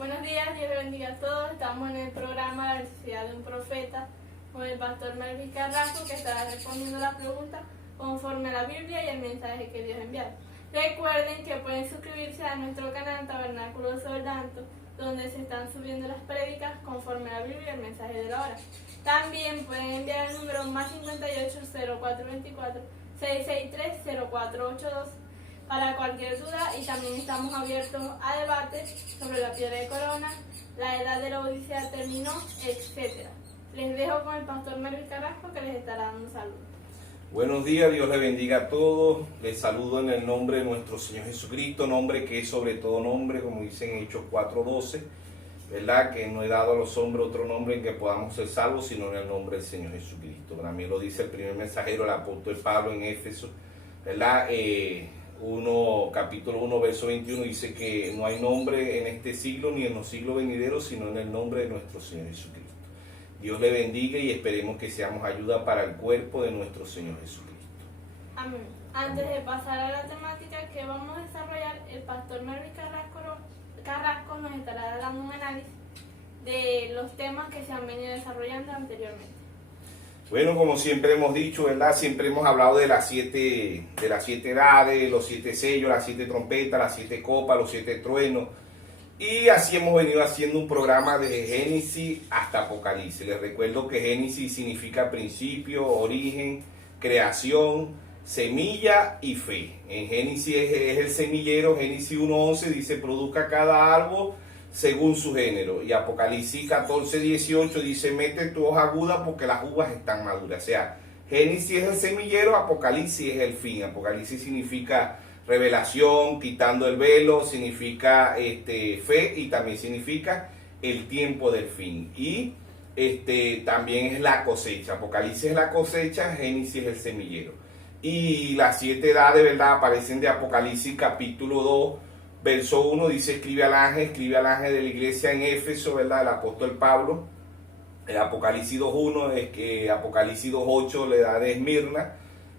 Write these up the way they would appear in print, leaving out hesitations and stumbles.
Buenos días, Dios les bendiga a todos. Estamos en el programa La necesidad de un profeta con el pastor Melvin Carrasco, que estará respondiendo la pregunta conforme a la Biblia y el mensaje que Dios ha enviado. Recuerden que pueden suscribirse a nuestro canal Tabernáculo Sordanto, donde se están subiendo las prédicas conforme a la Biblia y el mensaje de la hora. También pueden enviar el número más 58 0424 663 0482 para cualquier duda, y también estamos abiertos a debates sobre la piedra de corona, la edad de la Odisea terminó, etc. Les dejo con el pastor Melvin Carrasco, que les estará dando un saludo. Buenos días, Dios les bendiga a todos. Les saludo en el nombre de nuestro Señor Jesucristo, nombre que es sobre todo nombre, como dicen Hechos 4:12, ¿verdad? Que no he dado a los hombres otro nombre en que podamos ser salvos, sino en el nombre del Señor Jesucristo. También lo dice el primer mensajero, el apóstol Pablo en Éfeso, ¿verdad? Capítulo 1, verso 21, dice que no hay nombre en este siglo ni en los siglos venideros, sino en el nombre de nuestro Señor Jesucristo. Dios le bendiga y esperemos que seamos ayuda para el cuerpo de nuestro Señor Jesucristo. Amén. Antes de pasar a la temática que vamos a desarrollar, el pastor Melvin Carrasco nos estará dando un análisis de los temas que se han venido desarrollando anteriormente. Bueno, como siempre hemos dicho, ¿verdad? Siempre hemos hablado de las siete edades, los 7 sellos, las 7 trompetas, las 7 copas, los 7 truenos. Y así hemos venido haciendo un programa desde Génesis hasta Apocalipsis. Les recuerdo que Génesis significa principio, origen, creación, semilla y fe. En Génesis es el semillero. Génesis 1:11 dice: produzca cada árbol según su género. Y Apocalipsis 14:18 dice: mete tu hoja aguda porque las uvas están maduras. O sea, Génesis es el semillero, Apocalipsis es el fin. Apocalipsis significa revelación, quitando el velo, significa fe, y también significa el tiempo del fin. Y también es la cosecha. Apocalipsis es la cosecha, Génesis es el semillero. Y las 7 edades, ¿verdad?, aparecen de Apocalipsis capítulo 2, verso 1, dice: escribe al ángel de la iglesia en Éfeso, ¿verdad?, el apóstol Pablo. El Apocalipsis 2:1 es que Apocalipsis 2:8 le da de Esmirna,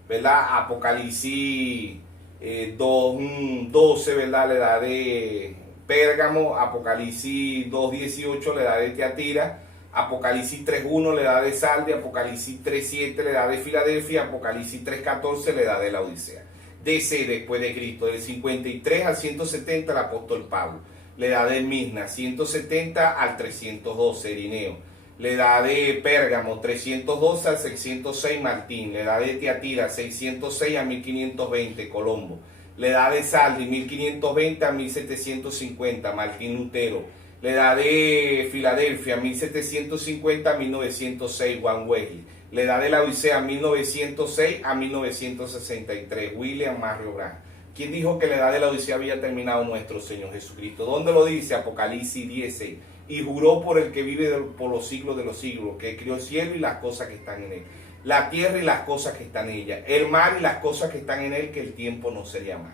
¿verdad? Apocalipsis 2:12, ¿verdad?, le da de Pérgamo. Apocalipsis 2:18 le da de Tiatira. Apocalipsis 3:1 le da de Sardes. Apocalipsis 3:7 le da de Filadelfia. Apocalipsis 3:14 le da de la Odisea. DC después de Cristo, del 53 al 170 el apóstol Pablo. Le da de Esmirna, 170 al 312 Irineo. Le da de Pérgamo, 312 al 606 Martín. Le da de Tiatira, 606 a 1520 Colombo. Le da de Sardes, 1520 a 1750 Martín Lutero. Le da de Filadelfia, 1750 a 1906 Juan Wesley. Le da de la Odisea, 1906 a 1963 William Mario Branham. ¿Quién dijo que la edad de la Odisea había terminado? Nuestro Señor Jesucristo. ¿Dónde lo dice? Apocalipsis 10:6. Y juró por el que vive por los siglos de los siglos, que crió el cielo y las cosas que están en él, la tierra y las cosas que están en ella, el mar y las cosas que están en él, que el tiempo no sería más.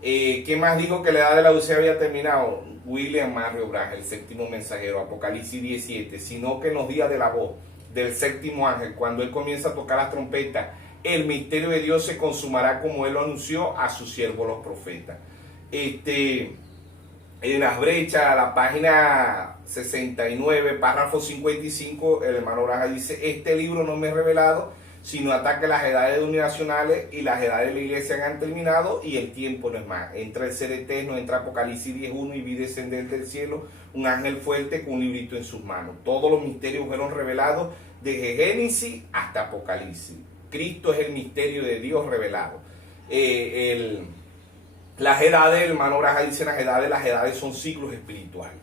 ¿Quién más dijo que la edad de la Odisea había terminado? William Mario Branham, el séptimo mensajero, Apocalipsis 17. Sino que en los días de la voz del séptimo ángel, cuando él comienza a tocar las trompetas, el misterio de Dios se consumará como él lo anunció a sus siervos los profetas. En las brechas, a la página 69, párrafo 55, el hermano Branham dice: este libro no me es revelado, sino hasta que las edades denominacionales y las edades de la iglesia han terminado y el tiempo no es más. Entra el ser eterno, entra Apocalipsis 10:1 y vi descender del cielo un ángel fuerte con un librito en sus manos. Todos los misterios fueron revelados desde Génesis hasta Apocalipsis. Cristo es el misterio de Dios revelado. Las edades, el hermano Branham dice: las edades son ciclos espirituales.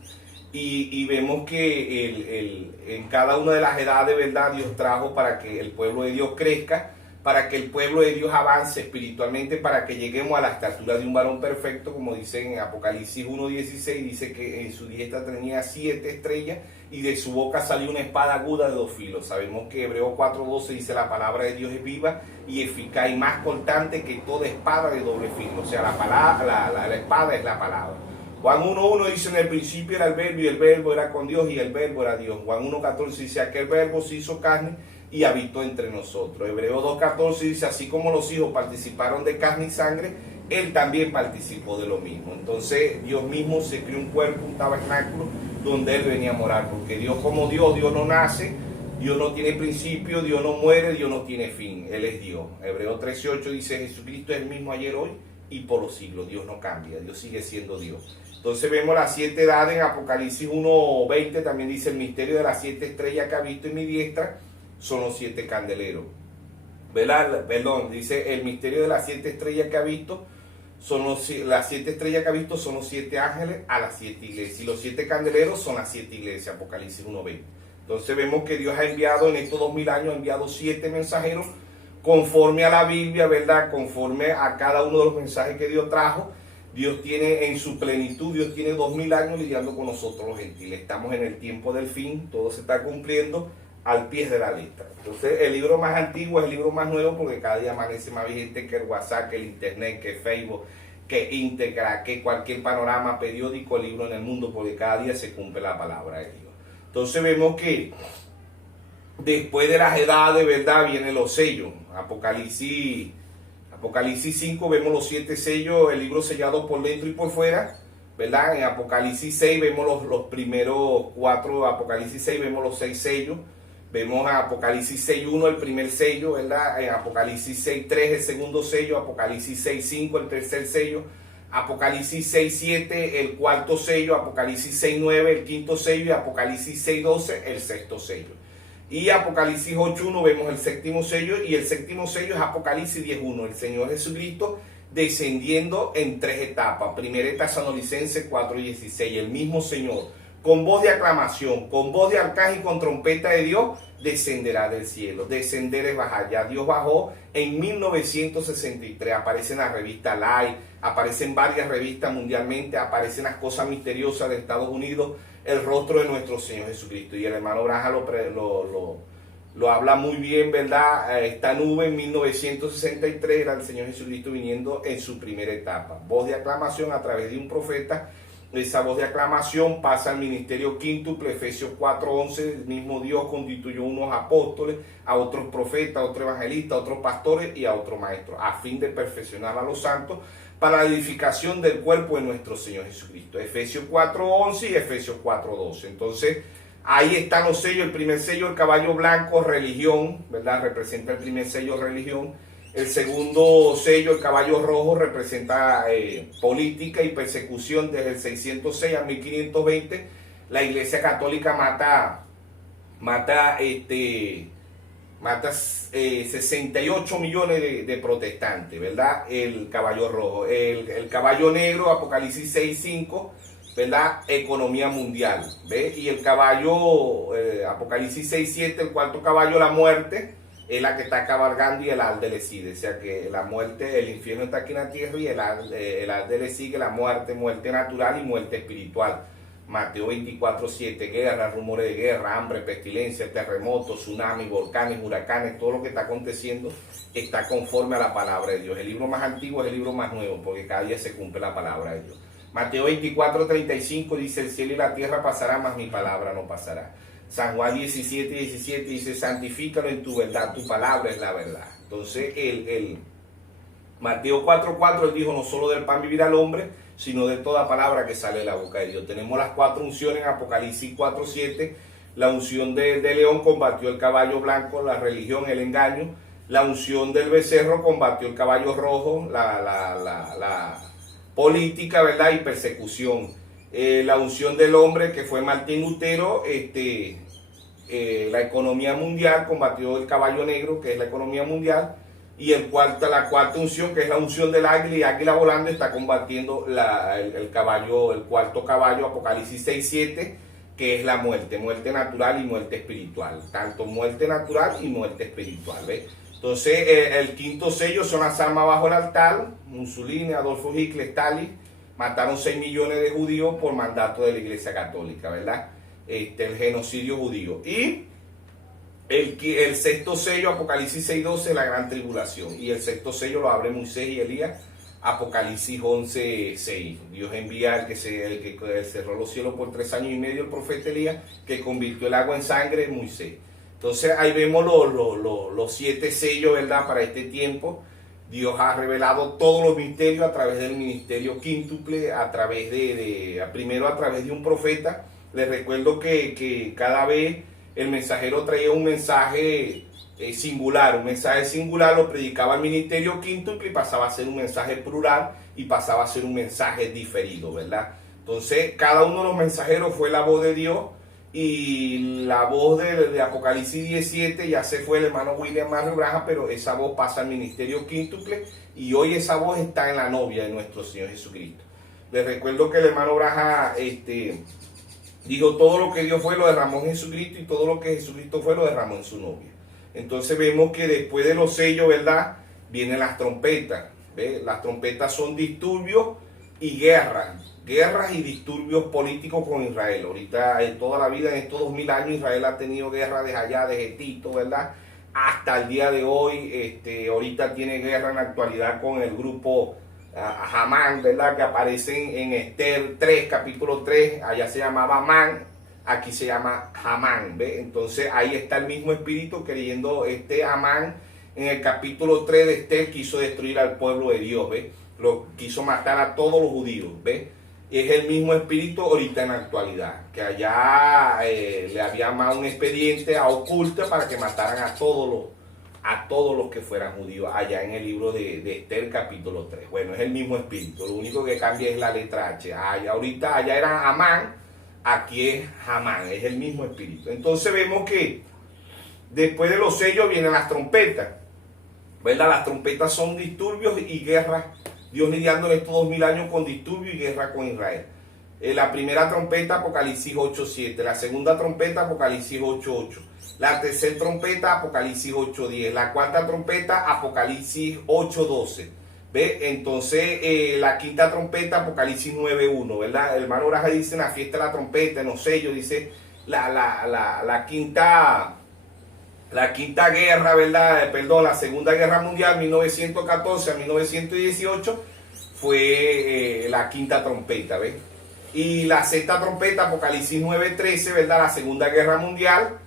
Y vemos que en cada una de las edades, ¿verdad?, Dios trajo para que el pueblo de Dios crezca, para que el pueblo de Dios avance espiritualmente, para que lleguemos a la estatura de un varón perfecto, como dice en Apocalipsis 1:16, dice que en su diestra tenía 7 estrellas y de su boca salió una espada aguda de 2 filos. Sabemos que Hebreos 4:12 dice: la palabra de Dios es viva y eficaz y más cortante que toda espada de doble filo. O sea, la espada es la palabra. Juan 1:1 dice: en el principio era el verbo y el verbo era con Dios y el verbo era Dios. Juan 1:14 dice: aquel verbo se hizo carne y habitó entre nosotros. Hebreos 2:14 dice: así como los hijos participaron de carne y sangre, Él también participó de lo mismo. Entonces Dios mismo se creó un cuerpo, un tabernáculo, donde Él venía a morar. Porque Dios como Dios, Dios no nace, Dios no tiene principio, Dios no muere, Dios no tiene fin. Él es Dios. Hebreos 13:8 dice, Jesucristo es el mismo ayer, hoy y por los siglos. Dios no cambia, Dios sigue siendo Dios. Entonces vemos las 7 edades en Apocalipsis 1:20, también dice el misterio de las 7 estrellas que ha visto en mi diestra, son los 7 candeleros. ¿Verdad? Perdón, dice el misterio de las 7 estrellas que ha visto, las 7 estrellas que ha visto son los 7 ángeles a las 7 iglesias. Y los 7 candeleros son las 7 iglesias, Apocalipsis 1:20. Entonces vemos que Dios ha enviado en estos 2000 años, ha enviado 7 mensajeros conforme a la Biblia, ¿verdad? Conforme a cada uno de los mensajes que Dios trajo. Dios tiene en su plenitud, Dios tiene 2000 años lidiando con nosotros los gentiles. Estamos en el tiempo del fin, todo se está cumpliendo al pie de la letra. Entonces el libro más antiguo es el libro más nuevo porque cada día amanece más vigente que el WhatsApp, que el Internet, que Facebook, que Integra, que cualquier panorama periódico, libro en el mundo, porque cada día se cumple la palabra de Dios. Entonces vemos que después de las edades, ¿verdad? Vienen los sellos. Apocalipsis 5 vemos los 7 sellos, el libro sellado por dentro y por fuera, ¿verdad? En Apocalipsis 6 vemos los primeros 4, Apocalipsis 6 vemos los 6 sellos, vemos a Apocalipsis 6.1 el primer sello, ¿verdad? En Apocalipsis 6.3 el segundo sello, Apocalipsis 6.5 el tercer sello, Apocalipsis 6.7 el cuarto sello, Apocalipsis 6.9 el quinto sello y Apocalipsis 6.12 el sexto sello. Y Apocalipsis 8.1 vemos el séptimo sello y el séptimo sello es Apocalipsis 10.1, el Señor Jesucristo descendiendo en 3 etapas. Primera Tesalonicenses 4.16, el mismo Señor, con voz de aclamación, con voz de arcángel y con trompeta de Dios, descenderá del cielo. Descender es bajar. Ya Dios bajó en 1963. Aparece en la revista Life, aparecen varias revistas mundialmente, aparecen las cosas misteriosas de Estados Unidos, el rostro de nuestro Señor Jesucristo. Y el hermano Braja lo habla muy bien, ¿verdad? Esta nube en 1963 era el Señor Jesucristo viniendo en su primera etapa. Voz de aclamación a través de un profeta. Esa voz de aclamación pasa al ministerio quíntuple, Efesios 4:11, el mismo Dios constituyó unos apóstoles, a otros profetas, a otros evangelistas, a otros pastores y a otros maestros, a fin de perfeccionar a los santos para la edificación del cuerpo de nuestro Señor Jesucristo. Efesios 4:11 y Efesios 4:12. Entonces, ahí están los sellos. El primer sello, el caballo blanco, religión, ¿verdad? Representa el primer sello, religión. El segundo sello, el caballo rojo, representa política y persecución desde el 606 a 1520. La Iglesia Católica mata 68 millones de protestantes, ¿verdad? El caballo rojo. El caballo negro, Apocalipsis 6.5, ¿verdad? Economía mundial, ¿ves? Y el caballo, Apocalipsis 6.7, el cuarto caballo, la muerte, es la que está cabalgando y el alde le sigue. O sea que la muerte, el infierno está aquí en la tierra y el alde le sigue, la muerte, muerte natural y muerte espiritual. Mateo 24:7, guerra, rumores de guerra, hambre, pestilencia, terremotos, tsunamis, volcanes, huracanes, todo lo que está aconteciendo está conforme a la palabra de Dios. El libro más antiguo es el libro más nuevo porque cada día se cumple la palabra de Dios. Mateo 24:35 dice, el cielo y la tierra pasarán, mas mi palabra no pasará. San Juan 17:17 dice, santifícalo en tu verdad, tu palabra es la verdad. Entonces, Mateo 4:4, él dijo, no solo del pan vivirá el hombre, sino de toda palabra que sale de la boca de Dios. Tenemos las 4 unciones en Apocalipsis 4:7. La unción de león combatió el caballo blanco, la religión, el engaño. La unción del becerro combatió el caballo rojo, la política, ¿verdad? Y persecución. La unción del hombre, que fue Martín Lutero, la economía mundial, combatió el caballo negro, que es la economía mundial, y la cuarta unción, que es la unción del águila, y águila volando, está combatiendo el cuarto caballo, Apocalipsis 6:7, que es la muerte natural y muerte espiritual, tanto muerte natural y muerte espiritual, ¿ves? Entonces, el quinto sello son las armas bajo el altar. Mussolini, Adolfo Hitler, Stalin mataron 6 millones de judíos por mandato de la Iglesia Católica, ¿verdad? El genocidio judío. Y el sexto sello, Apocalipsis 6:12, la gran tribulación. Y el sexto sello lo abre Moisés y Elías, Apocalipsis 11:6. Dios envía el que cerró los cielos por 3 años y medio, el profeta Elías, que convirtió el agua en sangre, Moisés. Entonces ahí vemos los 7 sellos, ¿verdad? Para este tiempo. Dios ha revelado todos los misterios a través del ministerio quíntuple, a través primero a través de un profeta. Les recuerdo que cada vez el mensajero traía un mensaje singular, lo predicaba el ministerio quíntuple y pasaba a ser un mensaje plural y pasaba a ser un mensaje diferido, ¿verdad? Entonces, cada uno de los mensajeros fue la voz de Dios, y la voz de Apocalipsis 17 ya se fue el hermano William Marley Branham, pero esa voz pasa al ministerio quíntuple y hoy esa voz está en la novia de nuestro Señor Jesucristo. Les recuerdo que el hermano Branham dijo: todo lo que Dios fue lo derramó en Jesucristo, y todo lo que Jesucristo fue lo derramó en su novia. Entonces vemos que después de los sellos, ¿verdad?, vienen las trompetas. ¿Ve? Las trompetas son disturbios y guerras y disturbios políticos con Israel. Ahorita, en toda la vida, en estos 2000 años, Israel ha tenido guerra desde allá, desde Tito, ¿verdad?, hasta el día de hoy. Ahorita tiene guerra en la actualidad con el grupo Hamán, ¿verdad?, que aparece en Esther 3, capítulo 3, allá se llamaba Amán, aquí se llama Hamán, ¿ve? Entonces ahí está el mismo espíritu queriendo, Amán en el capítulo 3 de Esther quiso destruir al pueblo de Dios, ¿ve? Lo quiso matar a todos los judíos, ¿ve? Y es el mismo espíritu ahorita en la actualidad, que allá le había mandado un expediente a oculta para que mataran a todos los que fueran judíos, allá en el libro de Esther capítulo 3. Bueno, es el mismo espíritu, lo único que cambia es la letra H. Ahorita allá era Amán, aquí es Hamán, es el mismo espíritu. Entonces vemos que después de los sellos vienen las trompetas, ¿verdad? Las trompetas son disturbios y guerras. Dios lidiando en estos 2000 años con disturbio y guerra con Israel. La primera trompeta, Apocalipsis 8:7. La segunda trompeta, Apocalipsis 8:8. La tercera trompeta, Apocalipsis 8:10. La cuarta trompeta, Apocalipsis 8:12. ¿Ve? Entonces, la quinta trompeta, Apocalipsis 9:1. ¿Verdad? El hermano Braja dice en la fiesta de la trompeta, en los sellos, dice la quinta guerra, ¿verdad? La Segunda Guerra Mundial, 1914 a 1918, fue la quinta trompeta, ¿ves? Y la sexta trompeta, Apocalipsis 9:13, ¿verdad? La Segunda Guerra Mundial,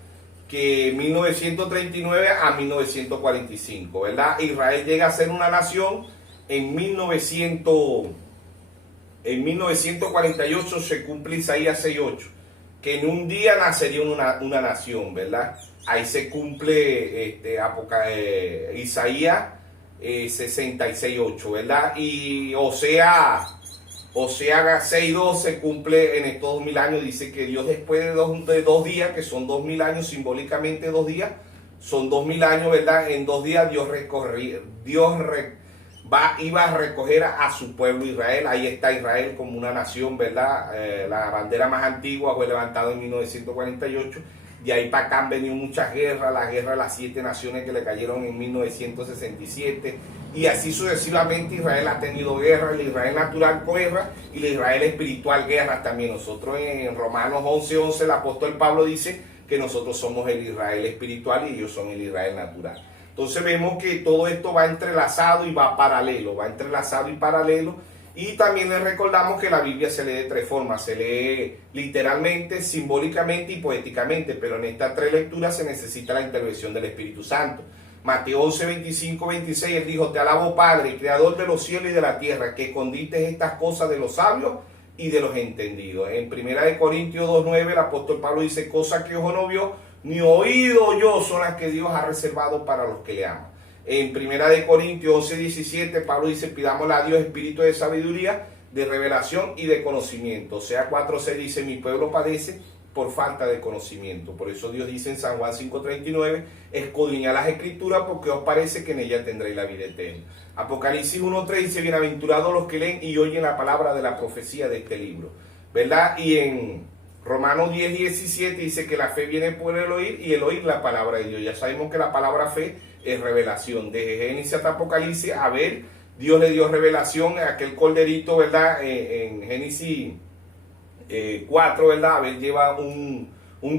que 1939 a 1945, ¿verdad? Israel llega a ser una nación en 1948, se cumple Isaías 6:8, que en un día nacería una nación, ¿verdad? Ahí se cumple Isaías 66:8, ¿verdad? Y Oseas 6:2 se cumple en estos 2000 años. Dice que Dios, después de dos días, que son 2000 años, simbólicamente 2 días, son 2000 años, ¿verdad? En 2 días Dios iba a recoger a su pueblo Israel. Ahí está Israel como una nación, ¿verdad? La bandera más antigua fue levantada en 1948. De ahí para acá han venido muchas guerras, la guerra de las 7 naciones que le cayeron en 1967, y así sucesivamente. Israel ha tenido guerra, el Israel natural guerra y el Israel espiritual guerra también. Nosotros en Romanos 11:11 el apóstol Pablo dice que nosotros somos el Israel espiritual y ellos son el Israel natural. Entonces vemos que todo esto va entrelazado y va paralelo, y también les recordamos que la Biblia se lee de 3 formas: se lee literalmente, simbólicamente y poéticamente, pero en estas 3 lecturas se necesita la intervención del Espíritu Santo. Mateo 11, 25, 26, él dijo: te alabo, Padre, creador de los cielos y de la tierra, que escondiste estas cosas de los sabios y de los entendidos. En 1 Corintios 2:9 el apóstol Pablo dice: cosas que ojo no vio, ni oído yo, son las que Dios ha reservado para los que le aman. En 1 Corintios 11:17 Pablo dice: pidámosle a Dios espíritu de sabiduría, de revelación y de conocimiento. O sea, 4:6 dice: mi pueblo padece por falta de conocimiento. Por eso Dios dice en San Juan 5:39: escudriñad las escrituras, porque os parece que en ellas tendréis la vida eterna. Apocalipsis 1:3 dice: bienaventurados los que leen y oyen la palabra de la profecía de este libro, ¿verdad? Y en Romanos 10:17 dice que la fe viene por el oír y el oír la palabra de Dios. Ya sabemos que la palabra fe es revelación. Desde Génesis hasta Apocalipsis, a ver, Dios le dio revelación a aquel corderito, ¿verdad? En Génesis 4, ¿verdad? Abel lleva un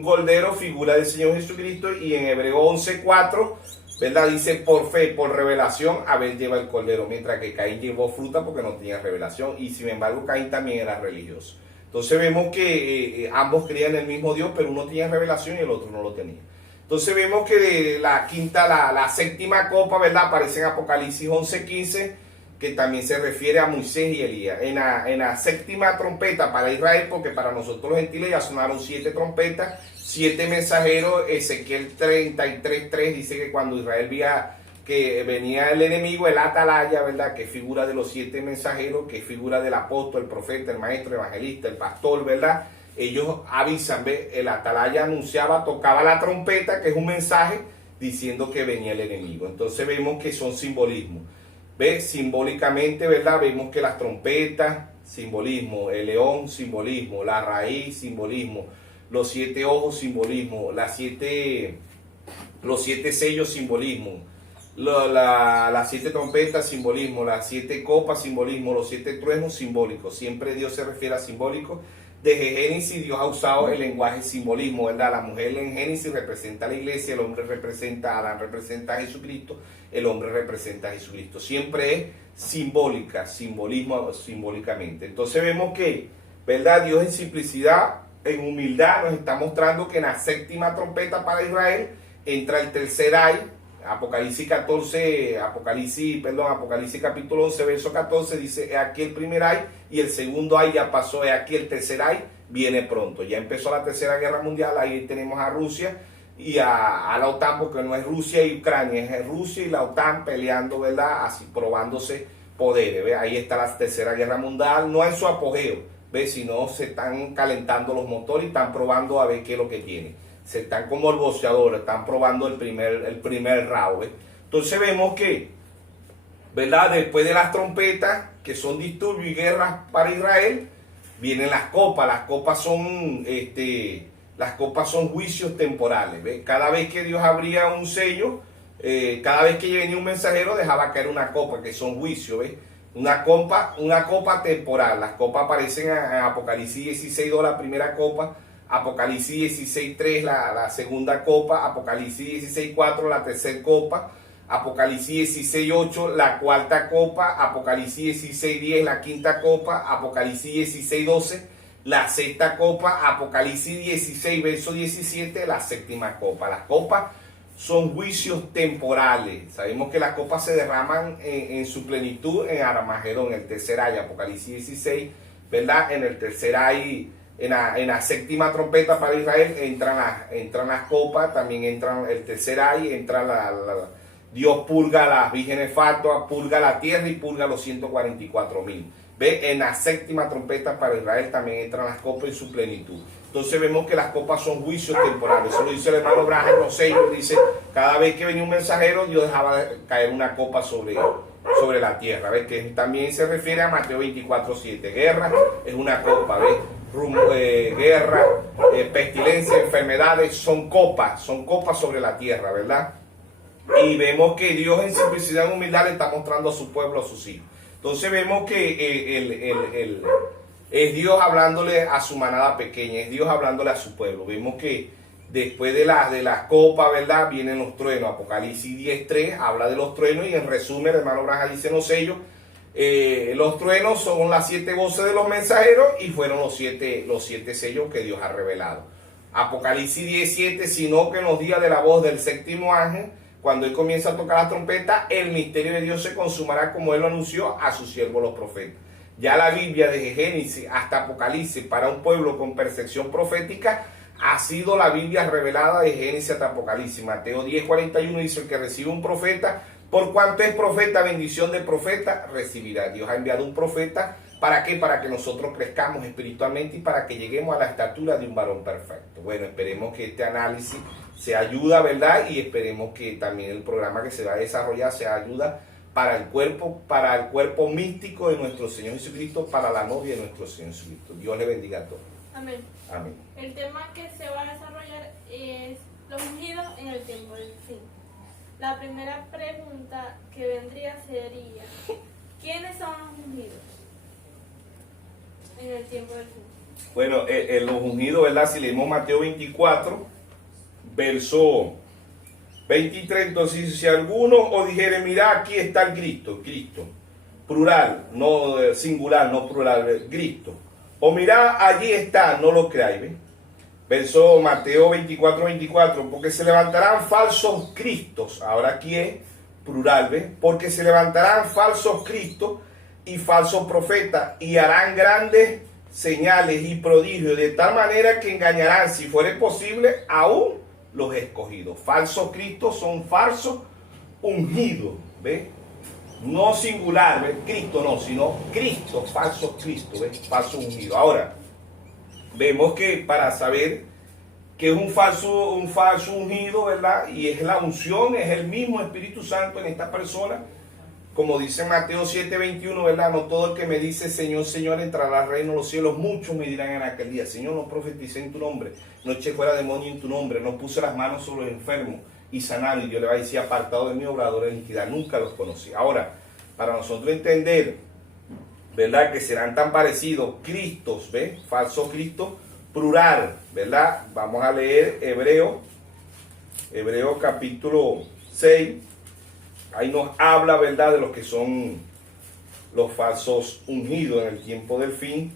cordero, figura del Señor Jesucristo, y en Hebreo 11:4, ¿verdad? Dice: por fe, por revelación, Abel lleva el cordero, mientras que Caín llevó fruta porque no tenía revelación, y sin embargo Caín también era religioso. Entonces vemos que ambos creían en el mismo Dios, pero uno tenía revelación y el otro no lo tenía. Entonces vemos que de la quinta, la séptima copa, ¿verdad? Aparece en Apocalipsis 11:15, que también se refiere a Moisés y Elías. En la séptima trompeta para Israel, porque para nosotros los gentiles ya sonaron 7 trompetas, 7 mensajeros. Ezequiel 33:3 dice que cuando Israel veía que venía el enemigo, el atalaya, ¿verdad? Que figura de los 7 mensajeros, que figura del apóstol, el profeta, el maestro, el evangelista, el pastor, ¿verdad? Ellos avisan, ¿ve? El atalaya anunciaba, tocaba la trompeta, que es un mensaje diciendo que venía el enemigo. Entonces vemos que son simbolismos. ¿Ve? Simbólicamente, ¿verdad? Vemos que las trompetas, simbolismo, el león, simbolismo, la raíz, simbolismo, los 7 ojos, simbolismo, los 7 sellos, simbolismo, las 7 trompetas, simbolismo, las 7 copas, simbolismo, los 7 truenos, simbólicos. Siempre Dios se refiere a simbólico. Desde Génesis Dios ha usado el lenguaje simbolismo, ¿verdad? La mujer en Génesis representa a la iglesia, el hombre representa a Adán, representa a Jesucristo, el hombre representa a Jesucristo. Siempre es simbólica, simbolismo simbólicamente. Entonces vemos que, ¿verdad? Dios en simplicidad, en humildad, nos está mostrando que en la séptima trompeta para Israel entra el tercer ay. Apocalipsis capítulo 11, verso 14 dice: he aquí el primer ay y el segundo ay ya pasó, he aquí el tercer ay viene pronto. Ya empezó la tercera guerra mundial, ahí tenemos a Rusia y a la OTAN, porque no es Rusia y Ucrania, es Rusia y la OTAN peleando, ¿verdad? Así probándose poderes, ¿ve? Ahí está la tercera guerra mundial, no en su apogeo, ¿ve? Sino se están calentando los motores y están probando a ver qué es lo que tiene. Se están como el boxeador, están probando el primer round, ¿eh? Entonces vemos que, ¿verdad? Después de las trompetas, que son disturbios y guerras para Israel, vienen las copas. Las copas son juicios temporales, ¿ve? Cada vez que Dios abría un sello, cada vez que venía un mensajero, dejaba caer una copa, que son juicios, ¿ve? Una copa temporal. Las copas aparecen en Apocalipsis 16:2, la primera copa. Apocalipsis 16:3, la segunda copa. Apocalipsis 16:4, la tercera copa. Apocalipsis 16:8, la cuarta copa. Apocalipsis 16:10, la quinta copa. Apocalipsis 16:12, la sexta copa. Apocalipsis 16, verso 17, la séptima copa. Las copas son juicios temporales. Sabemos que las copas se derraman en su plenitud en Armagedón, en el tercer ay, Apocalipsis 16, ¿verdad? En el tercer ay. En la séptima trompeta para Israel entran las copas, también entran el tercer ay, Dios purga a las vírgenes fatuas, purga la tierra y purga los 144,000. ¿Ve? En la séptima trompeta para Israel también entran las copas en su plenitud. Entonces vemos que las copas son juicios temporales. Eso lo dice el hermano Branham en los sellos. Dice, cada vez que venía un mensajero, Dios dejaba caer una copa sobre la tierra. ¿Ve? Que también se refiere a Mateo 24:7. Guerra es una copa, ¿ve? Guerra, pestilencia, enfermedades, son copas sobre la tierra, ¿verdad? Y vemos que Dios en simplicidad y humildad le está mostrando a su pueblo, a sus hijos. Entonces vemos que es Dios hablándole a su manada pequeña, es Dios hablándole a su pueblo. Vemos que después de las copas, ¿verdad? Vienen los truenos. Apocalipsis 10:3 habla de los truenos y en resumen, el hermano Branham dice en los sellos, los truenos son las 7 voces de los mensajeros y fueron los siete sellos que Dios ha revelado. Apocalipsis 17, sino que en los días de la voz del séptimo ángel, cuando él comienza a tocar la trompeta, el misterio de Dios se consumará como él lo anunció a sus siervos los profetas. Ya la Biblia desde Génesis hasta Apocalipsis para un pueblo con percepción profética ha sido la Biblia revelada de Génesis hasta Apocalipsis. Mateo 10:41 dice: el que recibe un profeta, por cuanto es profeta, bendición del profeta recibirá. Dios ha enviado un profeta, ¿para qué? Para que nosotros crezcamos espiritualmente y para que lleguemos a la estatura de un varón perfecto. Bueno, esperemos que este análisis sea ayuda, ¿verdad? Y esperemos que también el programa que se va a desarrollar sea ayuda para el cuerpo místico de nuestro Señor Jesucristo, para la novia de nuestro Señor Jesucristo. Dios le bendiga a todos. Amén. Amén. El tema que se va a desarrollar es los ungidos en el tiempo del fin. La primera pregunta que vendría sería: ¿quiénes son los ungidos en el tiempo del fin? Bueno, los ungidos, ¿verdad? Si leemos Mateo 24, verso 23, entonces dice: si alguno os dijere, mira, aquí está el Cristo, plural, no singular, no plural, Cristo. O mira, allí está, no lo creáis, ¿ves? verso Mateo 24, 24, porque se levantarán falsos cristos, ahora aquí es plural, ¿ves? Porque se levantarán falsos cristos y falsos profetas y harán grandes señales y prodigios, de tal manera que engañarán, si fuere posible, aún los escogidos. Falsos cristos son falsos ungidos, ¿ves? No singular, ¿ves? Cristo no, sino Cristo, falsos Cristo, ¿ves? Falso ungido. Ahora, vemos que para saber que es un falso ungido, ¿verdad? Y es la unción, es el mismo Espíritu Santo en esta persona, como dice Mateo 7:21, ¿verdad? No todo el que me dice Señor, Señor entrará al reino de los cielos. Muchos me dirán en aquel día, Señor, no profeticé en tu nombre, no eché fuera demonio en tu nombre, no puse las manos sobre los enfermos y sanaron. Y Dios le va a decir, apartado de mí, obrador de iniquidad, nunca los conocí. Ahora, para nosotros entender, ¿verdad? Que serán tan parecidos Cristos, ¿ves? Falso Cristo, plural, ¿verdad? Vamos a leer Hebreo capítulo 6. Ahí nos habla, ¿verdad?, de los que son los falsos ungidos en el tiempo del fin.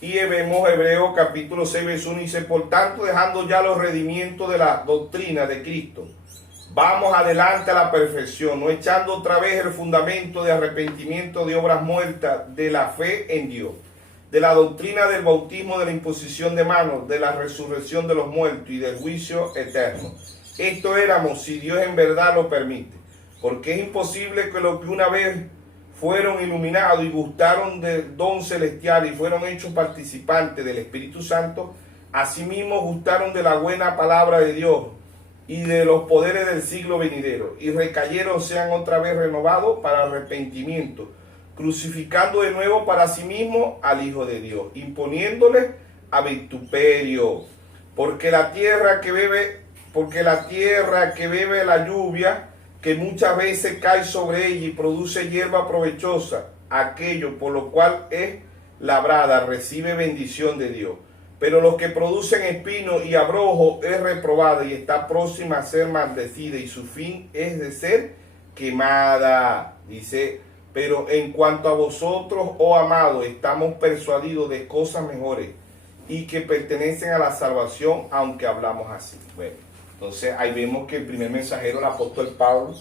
Y vemos Hebreo capítulo 6, verso 1, dice, por tanto, dejando ya los redimientos de la doctrina de Cristo, vamos adelante a la perfección, no echando otra vez el fundamento de arrepentimiento de obras muertas, de la fe en Dios, de la doctrina del bautismo, de la imposición de manos, de la resurrección de los muertos y del juicio eterno. Esto éramos, si Dios en verdad lo permite. Porque es imposible que los que una vez fueron iluminados y gustaron del don celestial y fueron hechos participantes del Espíritu Santo, asimismo gustaron de la buena palabra de Dios y de los poderes del siglo venidero, y recayeron, sean otra vez renovados para arrepentimiento, crucificando de nuevo para sí mismo al Hijo de Dios, imponiéndole a vituperio, porque la tierra que bebe la lluvia, que muchas veces cae sobre ella y produce hierba provechosa, aquello por lo cual es labrada, recibe bendición de Dios. Pero los que producen espino y abrojo es reprobada y está próxima a ser maldecida, y su fin es de ser quemada. Dice, pero en cuanto a vosotros, oh amados, estamos persuadidos de cosas mejores y que pertenecen a la salvación, aunque hablamos así. Bueno, entonces ahí vemos que el primer mensajero, el apóstol Pablo,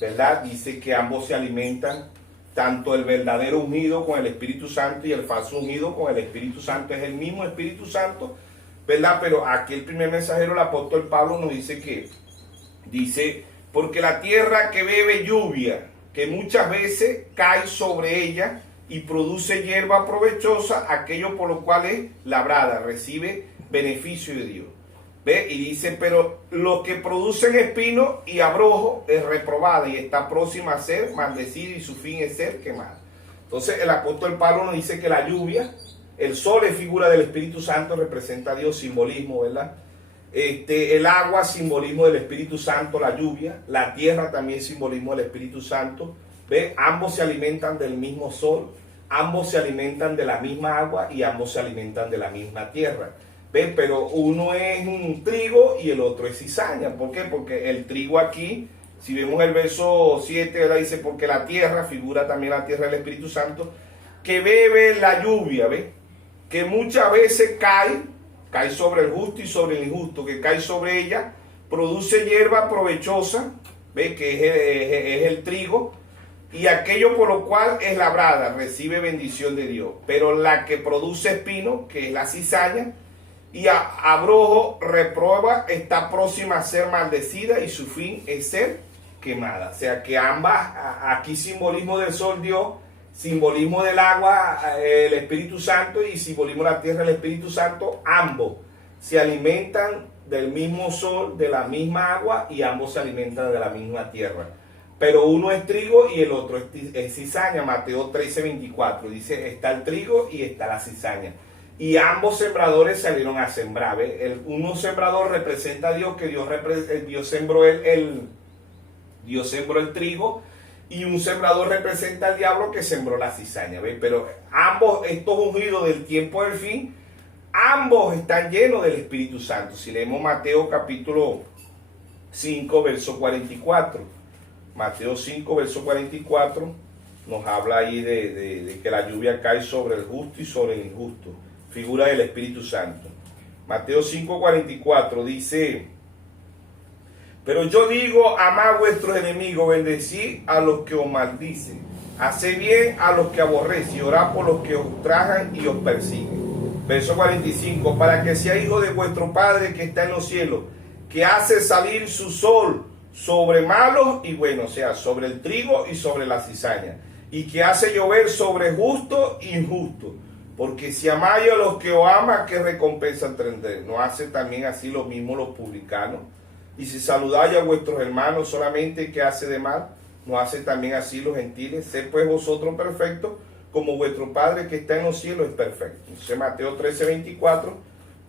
¿verdad?, dice que ambos se alimentan, tanto el verdadero ungido con el Espíritu Santo y el falso ungido con el Espíritu Santo. Es el mismo Espíritu Santo, ¿verdad? Pero aquí el primer mensajero, el apóstol Pablo, nos dice que, dice, porque la tierra que bebe lluvia, que muchas veces cae sobre ella y produce hierba provechosa, aquello por lo cual es labrada, recibe beneficio de Dios. ¿Ve? Y dice, pero los que producen espino y abrojo es reprobada y está próxima a ser maldecida y su fin es ser quemada. Entonces el apóstol Pablo nos dice que la lluvia, el sol es figura del Espíritu Santo, representa a Dios, simbolismo, ¿verdad? El agua, simbolismo del Espíritu Santo, la lluvia, la tierra también simbolismo del Espíritu Santo. ¿Ve? Ambos se alimentan del mismo sol, ambos se alimentan de la misma agua y ambos se alimentan de la misma tierra. ¿Ven? Pero uno es un trigo y el otro es cizaña. ¿Por qué? Porque el trigo aquí, si vemos el verso 7, ¿verdad?, dice, porque la tierra, figura también la tierra del Espíritu Santo, que bebe la lluvia, ¿ves?, que muchas veces cae sobre el justo y sobre el injusto, que cae sobre ella, produce hierba provechosa, ¿ves?, que es el trigo, y aquello por lo cual es labrada, recibe bendición de Dios. Pero la que produce espino, que es la cizaña, y abrojo reprueba, está próxima a ser maldecida y su fin es ser quemada. O sea que ambas, aquí simbolismo del sol Dios, simbolismo del agua el Espíritu Santo y simbolismo de la tierra el Espíritu Santo, ambos se alimentan del mismo sol, de la misma agua, y ambos se alimentan de la misma tierra. Pero uno es trigo y el otro es cizaña. Mateo 13:24 dice, está el trigo y está la cizaña. Y ambos sembradores salieron a sembrar. Uno sembrador representa a Dios, que Dios sembró el trigo, y un sembrador representa al diablo, que sembró la cizaña. ¿Ve? Pero ambos, estos ungidos del tiempo del fin, ambos están llenos del Espíritu Santo. Si leemos Mateo capítulo 5, verso 44. Mateo 5, verso 44, nos habla ahí de que la lluvia cae sobre el justo y sobre el injusto. Figura del Espíritu Santo. Mateo 5:44 dice: pero yo digo, amad a vuestros enemigos, bendecid a los que os maldicen, haced bien a los que aborrecen, y orad por los que os ultrajan y os persiguen. Verso 45, para que sea hijo de vuestro Padre que está en los cielos, que hace salir su sol sobre malos y buenos, o sea, sobre el trigo y sobre la cizaña, y que hace llover sobre justo e injusto. Porque si amáis a los que os aman, ¿qué recompensa tendréis? ¿No hace también así lo mismo los publicanos? Y si saludáis a vuestros hermanos solamente, ¿qué hace de mal? ¿No hace también así los gentiles? Sed pues vosotros perfectos, como vuestro Padre que está en los cielos es perfecto. Entonces Mateo 13:24,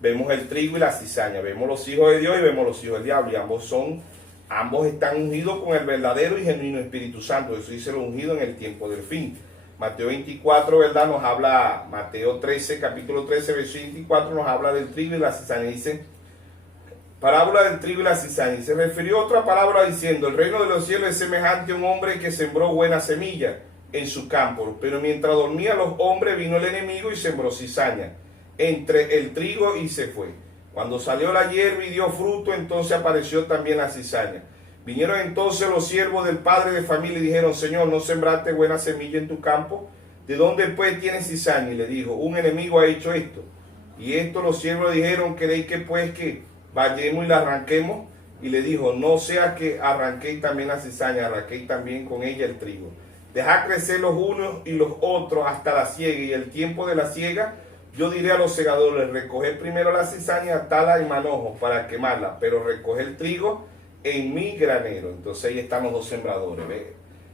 vemos el trigo y la cizaña, vemos los hijos de Dios y vemos los hijos del diablo, y ambos están ungidos con el verdadero y genuino Espíritu Santo. Eso dice lo ungido en el tiempo del fin. Mateo 24, ¿verdad? Nos habla, Mateo 13, capítulo 13, verso 24, nos habla del trigo y la cizaña. Dice, parábola del trigo y la cizaña. Y se refirió otra palabra diciendo, el reino de los cielos es semejante a un hombre que sembró buena semilla en su campo. Pero mientras dormían los hombres, vino el enemigo y sembró cizaña entre el trigo y se fue. Cuando salió la hierba y dio fruto, entonces apareció también la cizaña. Vinieron entonces los siervos del padre de familia y dijeron, Señor, ¿no sembraste buena semilla en tu campo? ¿De dónde pues tienes cizaña? Y le dijo, un enemigo ha hecho esto. Y esto los siervos dijeron, ¿queréis que pues que vayamos y la arranquemos? Y le dijo, no sea que arranquéis también la cizaña, arranquéis también con ella el trigo. Dejad crecer los unos y los otros hasta la siega, y el tiempo de la siega, yo diré a los segadores, recoged primero la cizaña, atala en manojos para quemarla, pero recoged el trigo en mi granero. Entonces ahí están los dos sembradores. ¿Ve?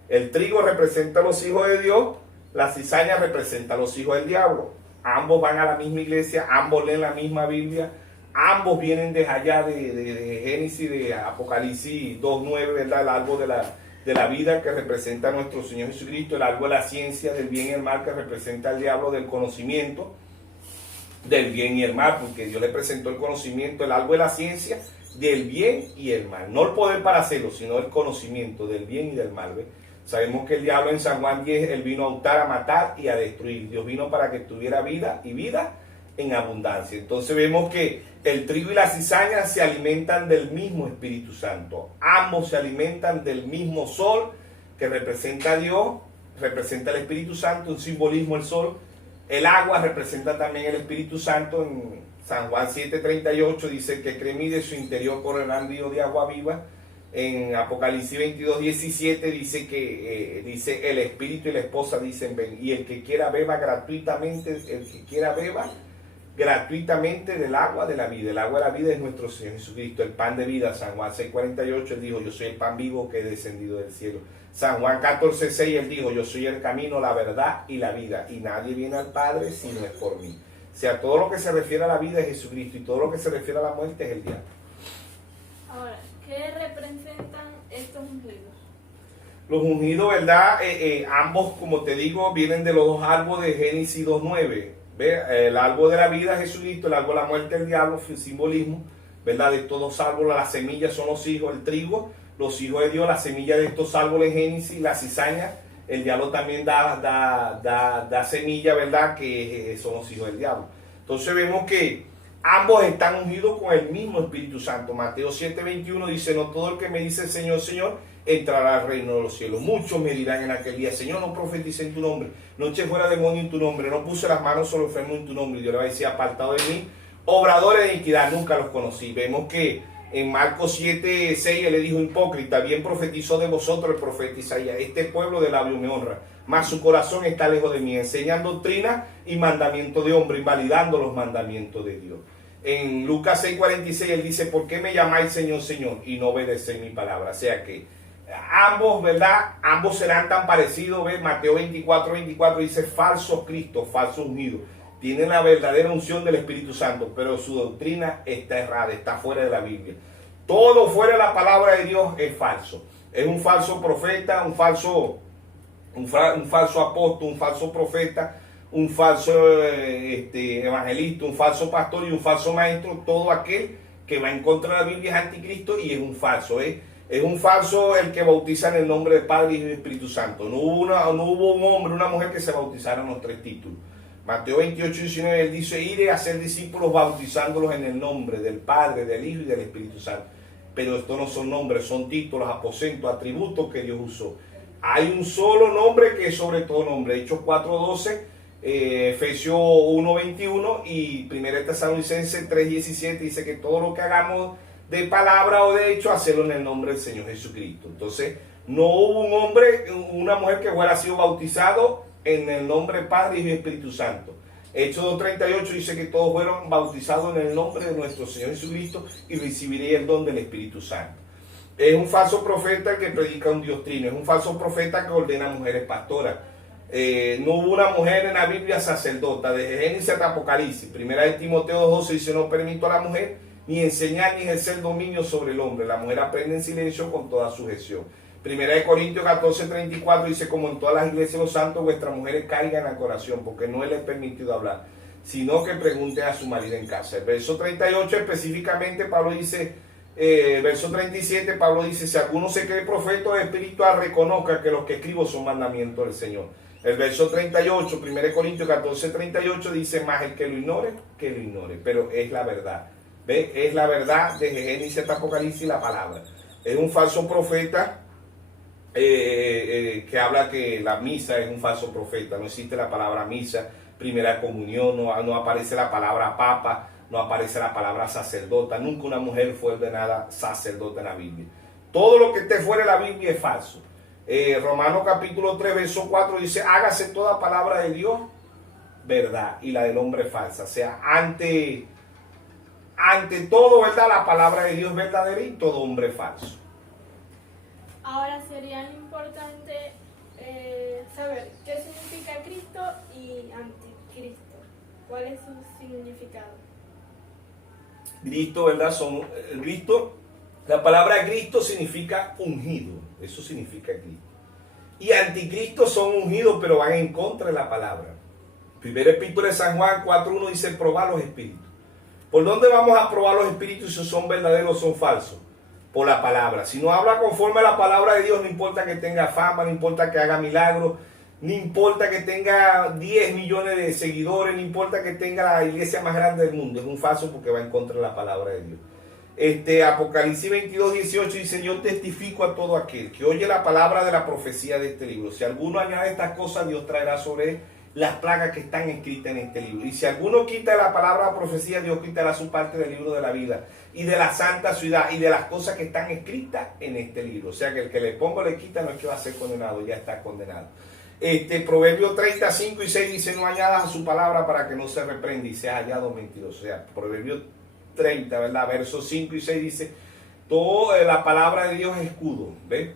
El trigo representa a los hijos de Dios, la cizaña representa a los hijos del diablo. Ambos van a la misma iglesia, ambos leen la misma Biblia, ambos vienen de allá de Génesis, de Apocalipsis 2:9, ¿verdad? El árbol de la vida que representa a nuestro Señor Jesucristo, el árbol de la ciencia del bien y el mal que representa al diablo, del conocimiento del bien y el mal, porque Dios le presentó el conocimiento, el árbol de la ciencia del bien y el mal, no el poder para hacerlo, sino el conocimiento del bien y del mal. ¿Ve? Sabemos que el diablo en San Juan 10, él vino a hurtar, a matar y a destruir. Dios vino para que tuviera vida y vida en abundancia. Entonces vemos que el trigo y la cizaña se alimentan del mismo Espíritu Santo. Ambos se alimentan del mismo sol que representa a Dios, representa el Espíritu Santo, un simbolismo el sol. El agua representa también el Espíritu Santo. En San Juan 7:38 dice que cree de su interior correrán ríos de agua viva. En Apocalipsis 22:17 dice que dice el Espíritu y la esposa dicen ven, y el que quiera beba gratuitamente, el que quiera beba gratuitamente del agua de la vida. El agua de la vida es nuestro Señor Jesucristo, el pan de vida. San Juan 6:48 él dijo, yo soy el pan vivo que he descendido del cielo. San Juan 14:6 él dijo, yo soy el camino, la verdad y la vida, y nadie viene al Padre si no es por mí. O sea, todo lo que se refiere a la vida es Jesucristo, y todo lo que se refiere a la muerte es el diablo. Ahora, ¿qué representan estos ungidos? Los ungidos, ¿verdad? Ambos, como te digo, vienen de los dos árboles de Génesis 2:9. ¿Ve? El árbol de la vida es Jesucristo, el árbol de la muerte es el diablo, simbolismo, ¿verdad? De estos dos árboles, las semillas son los hijos, el trigo, los hijos de Dios, la semilla de estos árboles Génesis, la cizaña, el diablo también da semilla, ¿verdad? Que son los hijos del diablo. Entonces vemos que ambos están ungidos con el mismo Espíritu Santo. Mateo 7:21 dice, no todo el que me dice Señor, Señor, entrará al reino de los cielos. Muchos me dirán en aquel día, Señor, no profeticé en tu nombre, no eché fuera demonio en tu nombre, no puse las manos sobre enfermos en tu nombre. Y Dios le va a decir, apartado de mí, obradores de iniquidad, nunca los conocí. Vemos que en Marcos 7:6 él le dijo, hipócrita, bien profetizó de vosotros el profeta Isaías, este pueblo de labio me honra, mas su corazón está lejos de mí, enseñan doctrina y mandamiento de hombre, invalidando los mandamientos de Dios. En Lucas 6:46 él dice, ¿por qué me llamáis Señor, Señor, y no obedecéis mi palabra? O sea que ambos, ¿verdad? Ambos serán tan parecidos. ¿Ves? Mateo 24:24 dice, falsos Cristo, falsos unidos. Tienen la verdadera unción del Espíritu Santo, pero su doctrina está errada, está fuera de la Biblia. Todo fuera de la palabra de Dios es falso. Es un falso profeta, un falso apóstol, un falso profeta, un falso evangelista, un falso pastor y un falso maestro. Todo aquel que va en contra de la Biblia es anticristo y es un falso. Es un falso el que bautiza en el nombre del Padre y del Espíritu Santo. No hubo un hombre, una mujer que se bautizaran los tres títulos. Mateo 28, 19, él dice, iré a ser discípulos bautizándolos en el nombre del Padre, del Hijo y del Espíritu Santo. Pero estos no son nombres, son títulos, aposentos, atributos que Dios usó. Hay un solo nombre que es sobre todo nombre. Hechos 4:12, Efesios 1:21 y 1 Tesalonicenses 3:17 dice que todo lo que hagamos de palabra o de hecho, hacerlo en el nombre del Señor Jesucristo. Entonces, no hubo un hombre, una mujer que hubiera sido bautizado en el nombre del Padre, Hijo y Espíritu Santo. Hechos 2:38 dice que todos fueron bautizados en el nombre de nuestro Señor Jesucristo y recibiría el don del Espíritu Santo. Es un falso profeta el que predica un Dios trino, es un falso profeta que ordena mujeres pastoras. No hubo una mujer en la Biblia sacerdota, desde Génesis hasta Apocalipsis. Primera de Timoteo 2:12 dice, no permito a la mujer ni enseñar ni ejercer dominio sobre el hombre. La mujer aprende en silencio con toda sujeción. Primera de Corintios 14:34 dice, como en todas las iglesias de los santos, vuestras mujeres caigan en la oración, porque no les he permitido hablar, sino que pregunten a su marido en casa. El verso 38 específicamente, Pablo dice, verso 37, Pablo dice, si alguno se cree profeta o espiritual, reconozca que los que escribo son mandamientos del Señor. El verso 38, 1 Corintios 14:38 dice, más el que lo ignore, que lo ignore, pero es la verdad. ¿Ve? Es la verdad desde Génesis hasta Apocalipsis la palabra. Es un falso profeta que habla que la misa es un falso profeta. No existe la palabra misa, primera comunión, no aparece la palabra papa, no aparece la palabra sacerdota. Nunca una mujer fue ordenada sacerdota en la Biblia. Todo lo que esté fuera de la Biblia es falso. Romanos capítulo 3, verso 4 dice, hágase toda palabra de Dios verdad y la del hombre falsa. O sea, ante todo, ¿verdad? La palabra de Dios es verdadera y todo hombre falso. Ahora sería importante saber qué significa Cristo y anticristo. ¿Cuál es su significado? Cristo, ¿verdad? Cristo, la palabra Cristo significa ungido. Eso significa Cristo. Y anticristo son ungidos, pero van en contra de la palabra. Primera epístola de San Juan 4:1 dice, probar los espíritus. ¿Por dónde vamos a probar los espíritus si son verdaderos o son falsos? Por la palabra. Si no habla conforme a la palabra de Dios, no importa que tenga fama, no importa que haga milagros, no importa que tenga 10 millones de seguidores, no importa que tenga la iglesia más grande del mundo, es un falso porque va en contra de la palabra de Dios. Apocalipsis 22:18 dice, yo testifico a todo aquel que oye la palabra de la profecía de este libro. Si alguno añade estas cosas, Dios traerá sobre él las plagas que están escritas en este libro. Y si alguno quita la palabra profecía, Dios quitará su parte del libro de la vida y de la santa ciudad y de las cosas que están escritas en este libro. O sea que el que le ponga o le quita no es que va a ser condenado, ya está condenado. Proverbios 35:6 dice, no añadas a su palabra para que no se reprenda y sea hallado mentiroso. O sea, Proverbios 30, ¿verdad? Versos 5 y 6 dice, toda la palabra de Dios es escudo, ¿ves?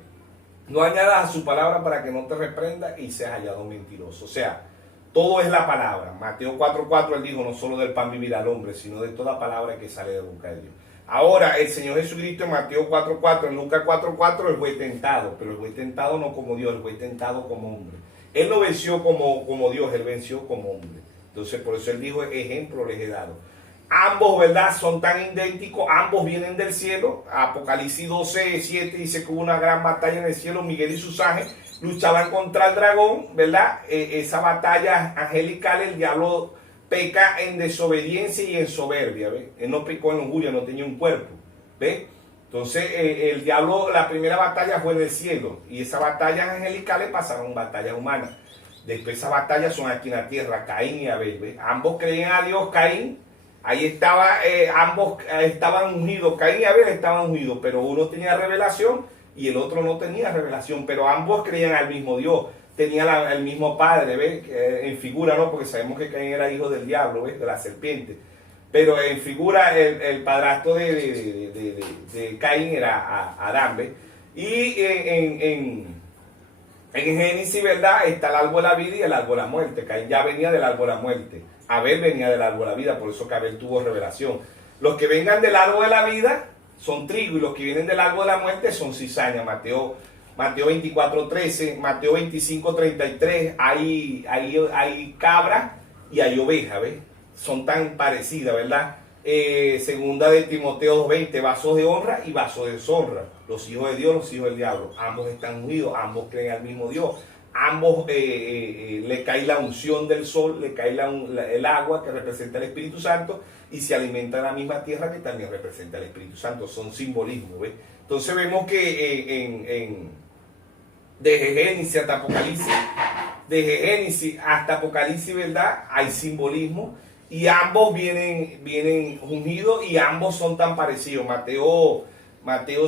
No añadas a su palabra para que no te reprenda y seas hallado mentiroso. O sea, todo es la palabra. Mateo 4:4 él dijo, no solo del pan vivirá el hombre, sino de toda palabra que sale de la boca de Dios. Ahora, el Señor Jesucristo en Mateo 4:4, en Lucas 4:4, él fue tentado, pero él fue tentado no como Dios, él fue tentado como hombre. Él no venció como Dios, él venció como hombre. Entonces, por eso él dijo, ejemplo les he dado. Ambos, ¿verdad? Son tan idénticos, ambos vienen del cielo. Apocalipsis 12:7 dice que hubo una gran batalla en el cielo, Miguel y sus ángeles luchaban contra el dragón, ¿verdad? Esa batalla angelical, el diablo peca en desobediencia y en soberbia, ¿ves? Él no pecó en lujuria, no tenía un cuerpo, ¿ves? Entonces el diablo, la primera batalla fue en el cielo y esas batallas angelicales pasaron batallas humanas. Después esas batallas son aquí en la tierra, Caín y Abel, ¿ves? Ambos creían a Dios, Caín, ahí estaba, ambos estaban ungidos, Caín y Abel estaban ungidos, pero uno tenía revelación y el otro no tenía revelación, pero ambos creían al mismo Dios, tenían el mismo padre, ¿ves? En figura no, porque sabemos que Caín era hijo del diablo, ¿ves? De la serpiente, pero en figura el padrastro de Caín era Adán, ¿ves? Y en Génesis, ¿verdad? Está el árbol de la vida y el árbol de la muerte. Caín ya venía del árbol de la muerte, Abel venía del árbol de la vida, por eso que Abel tuvo revelación. Los que vengan del árbol de la vida son trigo y los que vienen del árbol de la muerte son cizaña. Mateo 24:13, Mateo 25:33, hay cabra y hay oveja, ¿ves? Son tan parecidas, ¿verdad? Segunda de Timoteo 2:20, vasos de honra y vasos de deshonra. Los hijos de Dios, los hijos del diablo. Ambos están unidos, ambos creen al mismo Dios. ambos le cae la unción del sol, le cae el agua que representa el Espíritu Santo y se alimenta de la misma tierra que también representa el Espíritu Santo. Son simbolismos, ¿ves? Entonces vemos que desde Génesis hasta Apocalipsis, ¿verdad? Hay simbolismo y ambos vienen ungidos y ambos son tan parecidos. Mateo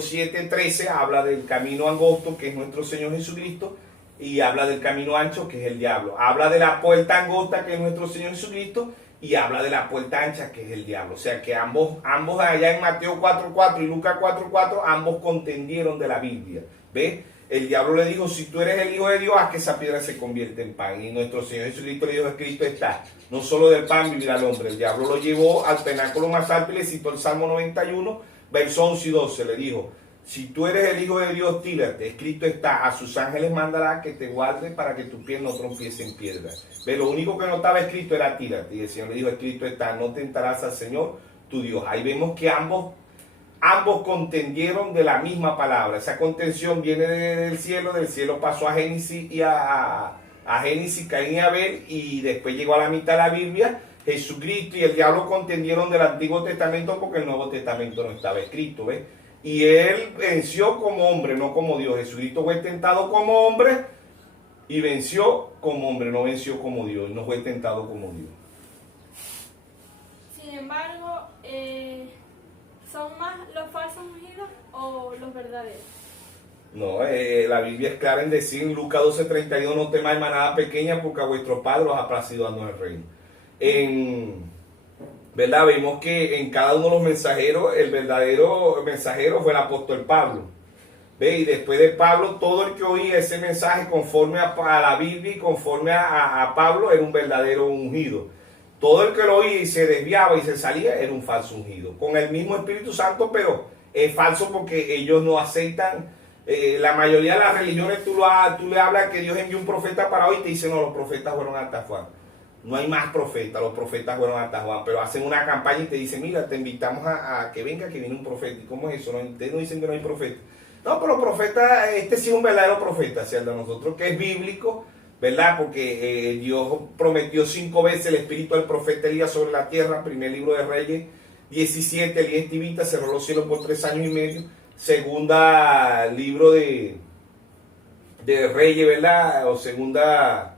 7:13 habla del camino angosto, que es nuestro Señor Jesucristo, y habla del camino ancho, que es el diablo. Habla de la puerta angosta, que es nuestro Señor Jesucristo, y habla de la puerta ancha, que es el diablo. O sea que ambos allá en Mateo 4:4 y Lucas 4:4, ambos contendieron de la Biblia. ¿Ves? El diablo le dijo, si tú eres el Hijo de Dios, haz que esa piedra se convierta en pan. Y nuestro Señor Jesucristo le dijo, escrito está, no solo del pan vivirá el hombre. El diablo lo llevó al penáculo más alto y le citó el Salmo 91, versos 11 y 12. Le dijo, si tú eres el Hijo de Dios, tírate. Escrito está, a sus ángeles mandará que te guarden para que tu pie no trompiece en piedra. Ve, lo único que no estaba escrito era tírate. Y el Señor le dijo, escrito está, no tentarás al Señor tu Dios. Ahí vemos que ambos contendieron de la misma palabra. Esa contención viene del cielo pasó a Génesis y a Génesis, Caín y Abel, y después llegó a la mitad de la Biblia. Jesucristo y el diablo contendieron del Antiguo Testamento porque el Nuevo Testamento no estaba escrito, ¿ves? Y él venció como hombre, no como Dios. Jesucristo fue tentado como hombre y venció como hombre, no venció como Dios, no fue tentado como Dios. Sin embargo, ¿son más los falsos ungidos o los verdaderos? No, la Biblia es clara en decir en Lucas 12:32, no temáis manada pequeña porque a vuestro Padre os ha placido darnos el reino. ¿Verdad? Vemos que en cada uno de los mensajeros, el verdadero mensajero fue el apóstol Pablo. ¿Ve? Y después de Pablo, todo el que oía ese mensaje conforme a la Biblia y conforme a Pablo era un verdadero ungido. Todo el que lo oía y se desviaba y se salía era un falso ungido. Con el mismo Espíritu Santo, pero es falso porque ellos no aceptan. La mayoría de las religiones tú le hablas que Dios envió un profeta para hoy y te dicen, no, los profetas fueron hasta Juan. No hay más profetas, los profetas fueron hasta Juan, pero hacen una campaña y te dicen, mira, te invitamos a que venga, que viene un profeta. ¿Y cómo es eso? Ustedes no dicen que no hay profeta. No, pero los profetas, este sí es un verdadero profeta, sea el de nosotros, que es bíblico, ¿verdad? Porque Dios prometió 5 veces el espíritu del profeta Elías sobre la tierra. Primer libro de Reyes 17, Elías Tibita cerró los cielos por 3 años y medio. Segunda libro de Reyes, ¿verdad? O segundo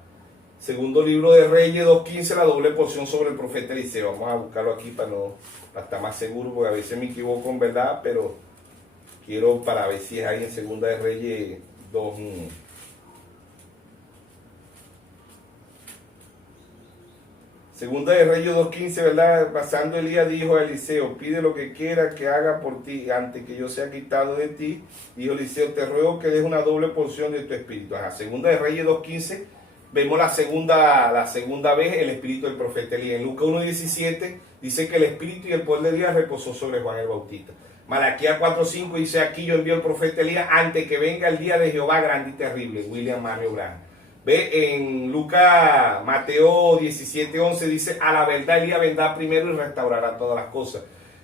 libro de Reyes 2:15, la doble porción sobre el profeta Eliseo. Vamos a buscarlo aquí para estar más seguro, porque a veces me equivoco en verdad, pero quiero para ver si es ahí en segunda de Reyes 2. Segunda de Reyes 2:15, ¿verdad? Pasando Elías dijo a Eliseo, pide lo que quiera que haga por ti antes que yo sea quitado de ti. Dijo Eliseo, te ruego que des una doble porción de tu espíritu. Segunda de Reyes 2:15, vemos la segunda vez el espíritu del profeta Elías. En Lucas 1:17 dice que el espíritu y el poder de Elías reposó sobre Juan el Bautista. Malaquías 4:5 dice, aquí yo envío el profeta Elías antes que venga el día de Jehová grande y terrible. William Mario Branham. Ve, en Mateo 17:11 dice, a la verdad Elías vendrá primero y restaurará todas las cosas.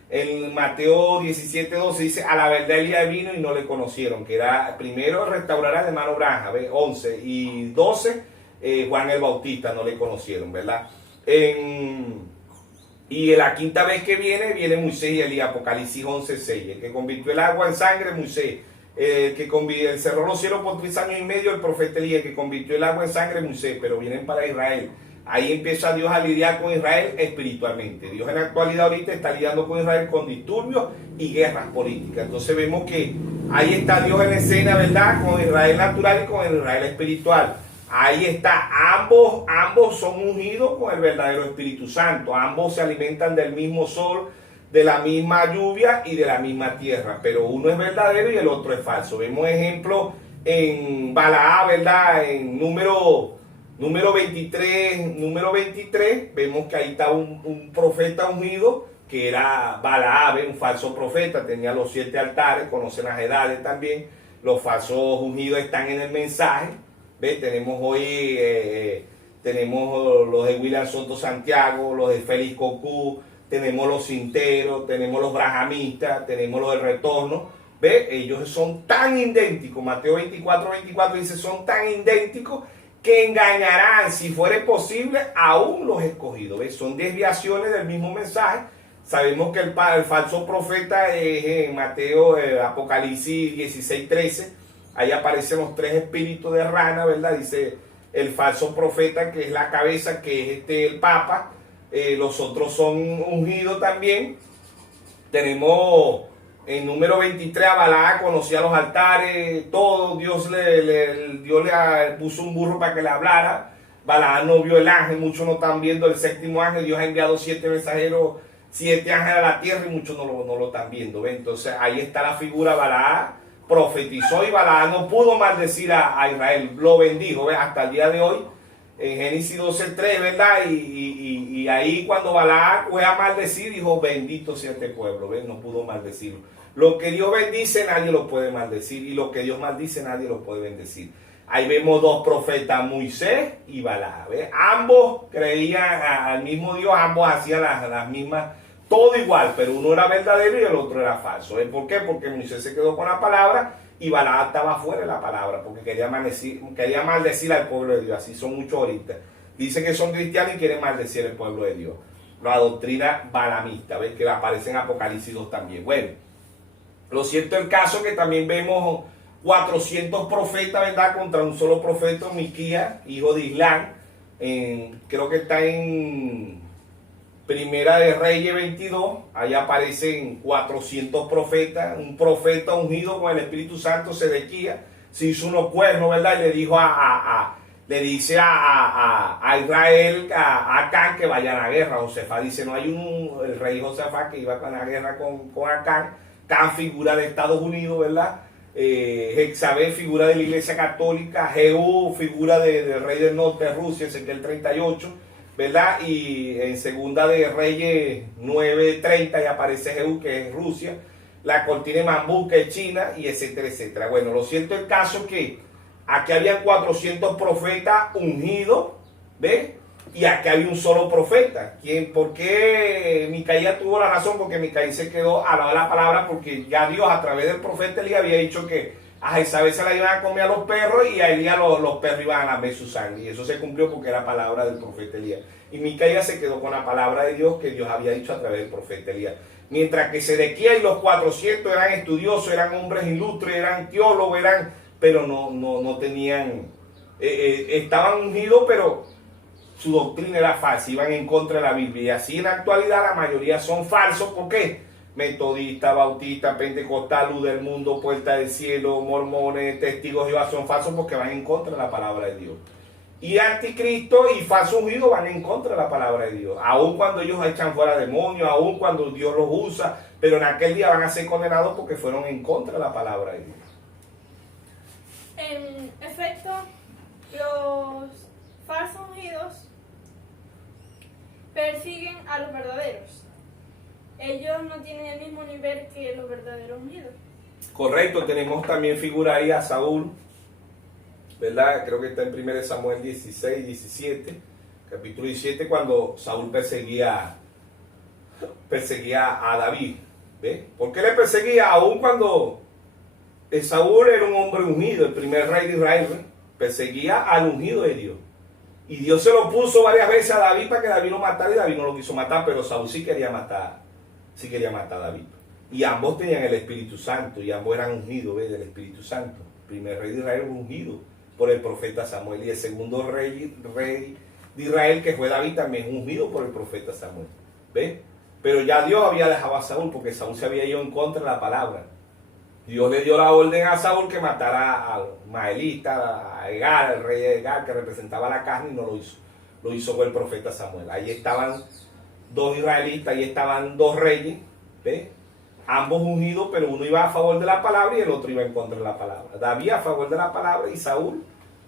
En Mateo 17:12 dice, a la verdad Elías vino y no le conocieron, que era primero restaurará de mano Branham. Ve, 11 y 12, Juan el Bautista no le conocieron, ¿verdad? Y la quinta vez que viene Moisés y Elías, Apocalipsis 11:6, el que convirtió el agua en sangre, Moisés. Que cerró los cielos por 3 años y medio, el profeta Elías, que convirtió el agua en sangre, Moisés, pero vienen para Israel. Ahí empieza Dios a lidiar con Israel espiritualmente. Dios en la actualidad ahorita está lidiando con Israel con disturbios y guerras políticas. Entonces vemos que ahí está Dios en escena, ¿verdad? Con Israel natural y con el Israel espiritual. Ahí está, ambos son ungidos con el verdadero Espíritu Santo. Ambos se alimentan del mismo sol, de la misma lluvia y de la misma tierra, pero uno es verdadero y el otro es falso. Vemos ejemplo en Balaam, ¿verdad? En número 23, vemos que ahí está un profeta ungido que era Balaam, un falso profeta, tenía los 7 altares, conocen las edades también. Los falsos ungidos están en el mensaje. ¿Ves? Tenemos hoy tenemos los de William Soto Santiago, los de Félix Cocú, tenemos los cinteros, tenemos los brahamistas, tenemos los del retorno. ¿Ve? Ellos son tan idénticos. Mateo 24:24 dice, son tan idénticos que engañarán, si fuere posible, aún los escogidos. ¿Ves? Son desviaciones del mismo mensaje. Sabemos que el falso profeta es en Mateo, Apocalipsis 16:13. Ahí aparecen los tres espíritus de rana, ¿verdad? Dice el falso profeta, que es la cabeza, que es el Papa. Los otros son ungidos también. Tenemos en número 23 a Balaam, conocía los altares, todo. Dios le puso un burro para que le hablara. Balaam no vio el ángel, muchos no están viendo el séptimo ángel. Dios ha enviado 7 mensajeros, 7 ángeles a la tierra y muchos no lo están viendo. ¿Ven? Entonces ahí está la figura. Balaam profetizó y Balaam no pudo maldecir a Israel, lo bendijo. ¿Ven? Hasta el día de hoy, en Génesis 12:3, ¿verdad? Y ahí cuando Balaam fue a maldecir, dijo, bendito sea este pueblo. ¿Ven? No pudo maldecirlo. Lo que Dios bendice nadie lo puede maldecir, y lo que Dios maldice nadie lo puede bendecir. Ahí vemos dos profetas, Moisés y Balaam. Ambos creían al mismo Dios, ambos hacían las mismas, todo igual, pero uno era verdadero y el otro era falso. ¿Por qué? Porque Moisés se quedó con la palabra y Balaam estaba fuera de la palabra, porque quería maldecir al pueblo de Dios. Así son muchos ahorita. Dicen que son cristianos y quieren maldecir al pueblo de Dios. La doctrina balamista, ¿ves? Que aparece en Apocalipsis 2 también. Bueno, lo cierto es el caso que también vemos 400 profetas, ¿verdad? Contra un solo profeta, Miquías, hijo de Islán. Creo que está en Primera de Reyes 22. Ahí aparecen 400 profetas. Un profeta ungido con el Espíritu Santo, Sedequías, se hizo unos cuernos, ¿verdad? Y le dijo le dice a Israel, a Acán, que vayan a la guerra. Josafat dice, no hay el rey Josafat que iba a la guerra con Acán. Acán, figura de Estados Unidos, ¿verdad? Jezabel, figura de la Iglesia Católica. Jehú, figura del rey del norte de Rusia, Ezequiel 38, ¿verdad? Y en Segunda de Reyes 9:30 ya aparece Jehú, que es Rusia. La cortina de Mambú, que es China, y etcétera, etcétera. Bueno, lo cierto es el caso que aquí habían 400 profetas ungidos, ¿ves? Y aquí había un solo profeta. ¿Por qué Micaías tuvo la razón? Porque Micaías se quedó al lado de la palabra, porque ya Dios a través del profeta Elías había dicho que a Jezabel se la iban a comer a los perros y a Elías los perros iban a lamer su sangre. Y eso se cumplió porque era palabra del profeta Elías. Y Micaías se quedó con la palabra de Dios que Dios había dicho a través del profeta Elías. Mientras que Sedequías y los 400 eran estudiosos, eran hombres ilustres, eran teólogos, pero no tenían, estaban ungidos, pero su doctrina era falsa, iban en contra de la Biblia. Y así en la actualidad la mayoría son falsos. ¿Por qué? Metodista, bautista, pentecostal, luz del mundo, puerta del cielo, mormones, testigos de Jehová son falsos porque van en contra de la palabra de Dios. Y anticristo y falso ungido van en contra de la palabra de Dios. Aun cuando ellos echan fuera demonios, aun cuando Dios los usa, pero en aquel día van a ser condenados porque fueron en contra de la palabra de Dios. En efecto, los falsos ungidos persiguen a los verdaderos. Ellos no tienen el mismo nivel que los verdaderos ungidos. Correcto, tenemos también figura ahí a Saúl, ¿verdad? Creo que está en 1 Samuel 16, 17, capítulo 17, cuando Saúl perseguía a David. ¿Ves? ¿Por qué le perseguía? Aún cuando Saúl era un hombre ungido, el primer rey de Israel, ¿ves? Perseguía al ungido de Dios. Y Dios se lo puso varias veces a David para que David lo matara, y David no lo quiso matar, pero Saúl sí quería matar a David. Y ambos tenían el Espíritu Santo, y ambos eran ungidos, ¿ves? Del Espíritu Santo. El primer rey de Israel fue ungido por el profeta Samuel, y el segundo rey de Israel, que fue David, también ungido por el profeta Samuel. ¿Ves? Pero ya Dios había dejado a Saúl, porque Saúl se había ido en contra de la palabra. Dios le dio la orden a Saúl que matara al Maelita, a Egar, el rey de Egar, que representaba la carne, y no lo hizo. Lo hizo con el profeta Samuel. Ahí estaban dos israelitas, ahí estaban dos reyes, ¿ves? Ambos ungidos, pero uno iba a favor de la palabra y el otro iba en contra de la palabra. David a favor de la palabra y Saúl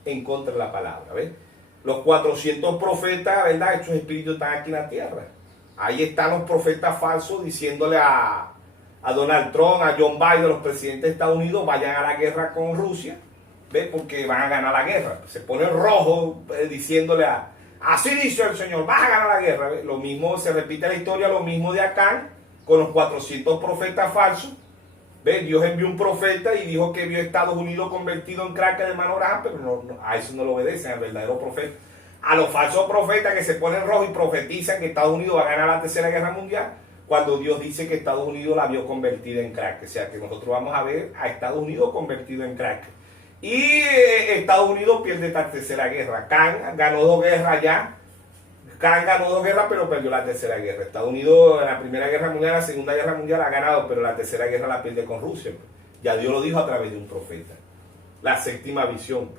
en contra de la palabra, ¿ves? Los 400 profetas, ¿verdad? Estos espíritus están aquí en la tierra. Ahí están los profetas falsos diciéndole a Donald Trump, a John Biden, los presidentes de Estados Unidos, vayan a la guerra con Rusia, ¿ves? Porque van a ganar la guerra. Se pone rojo diciéndole así dice el Señor, vas a ganar la guerra, ¿ves? Lo mismo, se repite la historia, lo mismo de Acán, con los 400 profetas falsos, ¿Ve? Dios envió un profeta y dijo que vio Estados Unidos convertido en crack, hermano Graham, pero a eso no lo obedecen, al verdadero profeta. A los falsos profetas que se ponen rojos y profetizan que Estados Unidos va a ganar la Tercera Guerra Mundial, cuando Dios dice que Estados Unidos la vio convertida en crack. O sea, que nosotros vamos a ver a Estados Unidos convertido en crack. Y Estados Unidos pierde esta Tercera Guerra. Khan ganó 2 guerras ya. Khan ganó 2 guerras, pero perdió la Tercera Guerra. Estados Unidos en la Primera Guerra Mundial, la Segunda Guerra Mundial ha ganado, pero la Tercera Guerra la pierde con Rusia. Ya Dios lo dijo a través de un profeta. La séptima visión.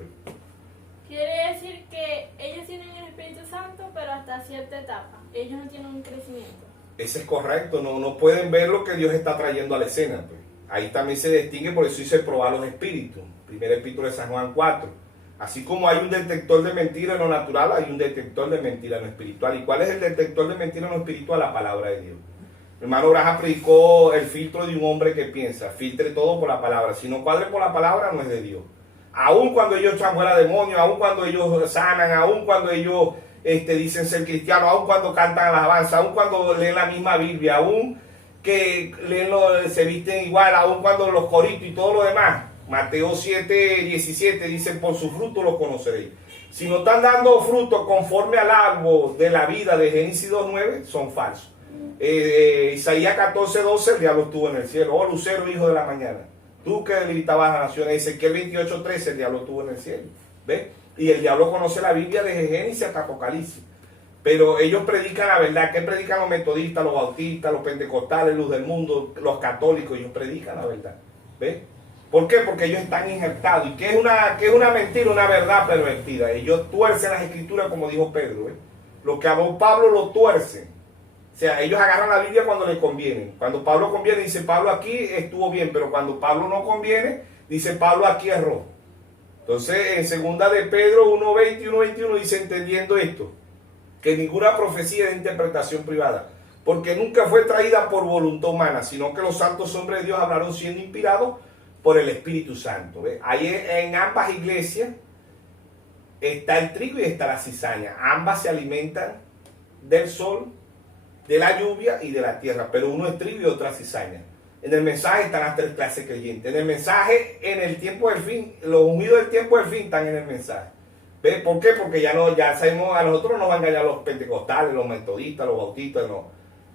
Quiere decir que ellos tienen el Espíritu Santo, pero hasta cierta etapa. Ellos no tienen un crecimiento. Ese es correcto. No pueden ver lo que Dios está trayendo a la escena. Ahí también se distingue, por eso dice probar los espíritus. Primer epístola de San Juan 4. Así como hay un detector de mentira en lo natural, hay un detector de mentira en lo espiritual. ¿Y cuál es el detector de mentira en lo espiritual? La palabra de Dios. El hermano Graham predicó el filtro de un hombre que piensa. Filtre todo por la palabra. Si no cuadre por la palabra, no es de Dios. Aun cuando ellos echan fuera demonios, aun cuando ellos sanan, aun cuando ellos dicen ser cristianos, aun cuando cantan alabanza, aun cuando leen la misma Biblia, aun que se visten igual, aun cuando los coritos y todo lo demás. Mateo 7:17 dice, por su fruto los conoceréis. Si no están dando fruto conforme al árbol de la vida de Génesis 2:9, son falsos. Isaías 14:12, el diablo estuvo en el cielo. Oh, lucero, hijo de la mañana, tú que debilitabas a las naciones. Ezequiel 28:13, el diablo estuvo en el cielo. ¿Ves? Y el diablo conoce la Biblia desde Génesis hasta Apocalipsis. Pero ellos predican la verdad. ¿Qué predican los metodistas, los bautistas, los pentecostales, luz del mundo, los católicos? Ellos predican la verdad. ¿Ves? ¿Por qué? Porque ellos están injertados. ¿Y qué es una mentira? Una verdad pervertida. Ellos tuercen las escrituras, como dijo Pedro. Lo que habló Pablo lo tuercen. O sea, ellos agarran la Biblia cuando les conviene. Cuando Pablo conviene, dice Pablo aquí estuvo bien. Pero cuando Pablo no conviene, dice Pablo aquí erró. Entonces, en segunda de Pedro 1:20 y 1:21 dice, entendiendo esto, que ninguna profecía es de interpretación privada, porque nunca fue traída por voluntad humana, sino que los santos hombres de Dios hablaron siendo inspirados por el Espíritu Santo. ¿Ves? Ahí en ambas iglesias está el trigo y está la cizaña. Ambas se alimentan del sol, de la lluvia y de la tierra, pero uno es trigo y otra cizaña. En el mensaje están las 3 clases creyentes. En el mensaje, en el tiempo del fin, los ungidos del tiempo del fin están en el mensaje. ¿Ves? ¿Por qué? Porque ya sabemos, a nosotros nos van a engañar los pentecostales, los metodistas, los bautistas, no.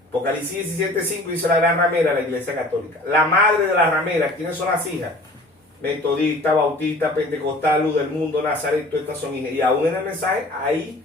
Apocalipsis 17:5 dice la gran ramera, la iglesia católica. La madre de la ramera, ¿quiénes son las hijas? Metodista, bautista, pentecostal, luz del mundo, Nazaret, todas estas son hijas. Y aún en el mensaje hay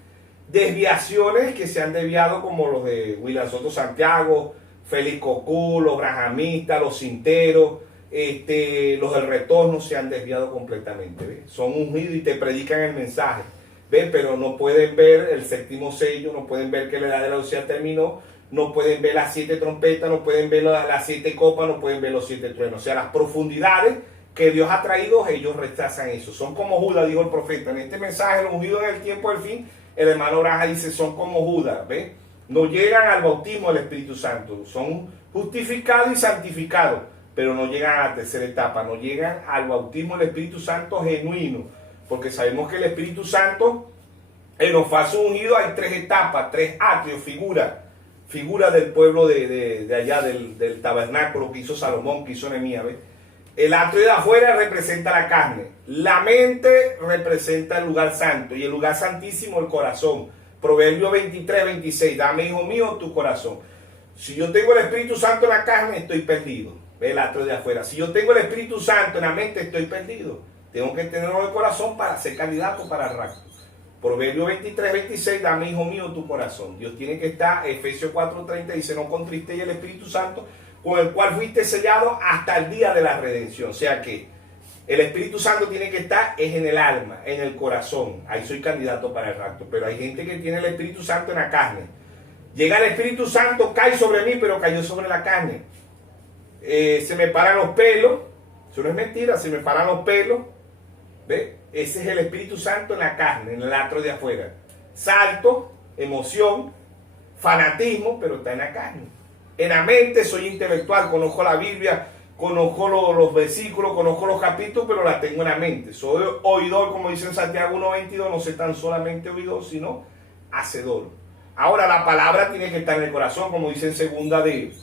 desviaciones que se han desviado, como los de William Soto Santiago, Félix Cocú, los brahamistas, los cinteros, los del retorno se han desviado completamente. ¿Ves? Son ungidos y te predican el mensaje. ¿Ves? Pero no pueden ver el séptimo sello, no pueden ver que la edad de la Odisea terminó, no pueden ver las 7 trompetas, no pueden ver las 7 copas, no pueden ver los 7 truenos. O sea, las profundidades que Dios ha traído, ellos rechazan eso. Son como Judas, dijo el profeta. En este mensaje, los ungidos en el tiempo del fin, el hermano Graham dice, son como Judas. ¿Ves? No llegan al bautismo del Espíritu Santo. Son justificados y santificados, pero no llegan a la tercera etapa. No llegan al bautismo del Espíritu Santo genuino. Porque sabemos que el Espíritu Santo, en los falsos ungidos hay 3 etapas, 3 atrios, figura del pueblo de allá, del tabernáculo que hizo Salomón, que hizo Nehemías. ¿Ves? El atrio de afuera representa la carne, la mente representa el lugar santo y el lugar santísimo el corazón. Proverbio 23:26, dame, hijo mío, tu corazón. Si yo tengo el Espíritu Santo en la carne, estoy perdido. Ve el atrio de afuera. Si yo tengo el Espíritu Santo en la mente, estoy perdido. Tengo que tenerlo en el corazón para ser candidato para el rapto. Proverbio 23:26, dame, hijo mío, tu corazón. Dios tiene que estar, Efesios 4:30 dice, no contristéis el Espíritu Santo, con el cual fuiste sellado hasta el día de la redención. O sea que el Espíritu Santo tiene que estar es en el alma, en el corazón. Ahí soy candidato para el rapto. Pero hay gente que tiene el Espíritu Santo en la carne. Llega el Espíritu Santo, cae sobre mí, pero cayó sobre la carne. Se me paran los pelos. Eso no es mentira, se me paran los pelos. ¿Ve? Ese es el Espíritu Santo en la carne, en el atrio de afuera. Salto, emoción, fanatismo, pero está en la carne. En la mente soy intelectual, conozco la Biblia, conozco los versículos, conozco los capítulos, pero la tengo en la mente. Soy oidor, como dice en Santiago 1:22, no soy tan solamente oidor, sino hacedor. Ahora la palabra tiene que estar en el corazón, como dice en segunda de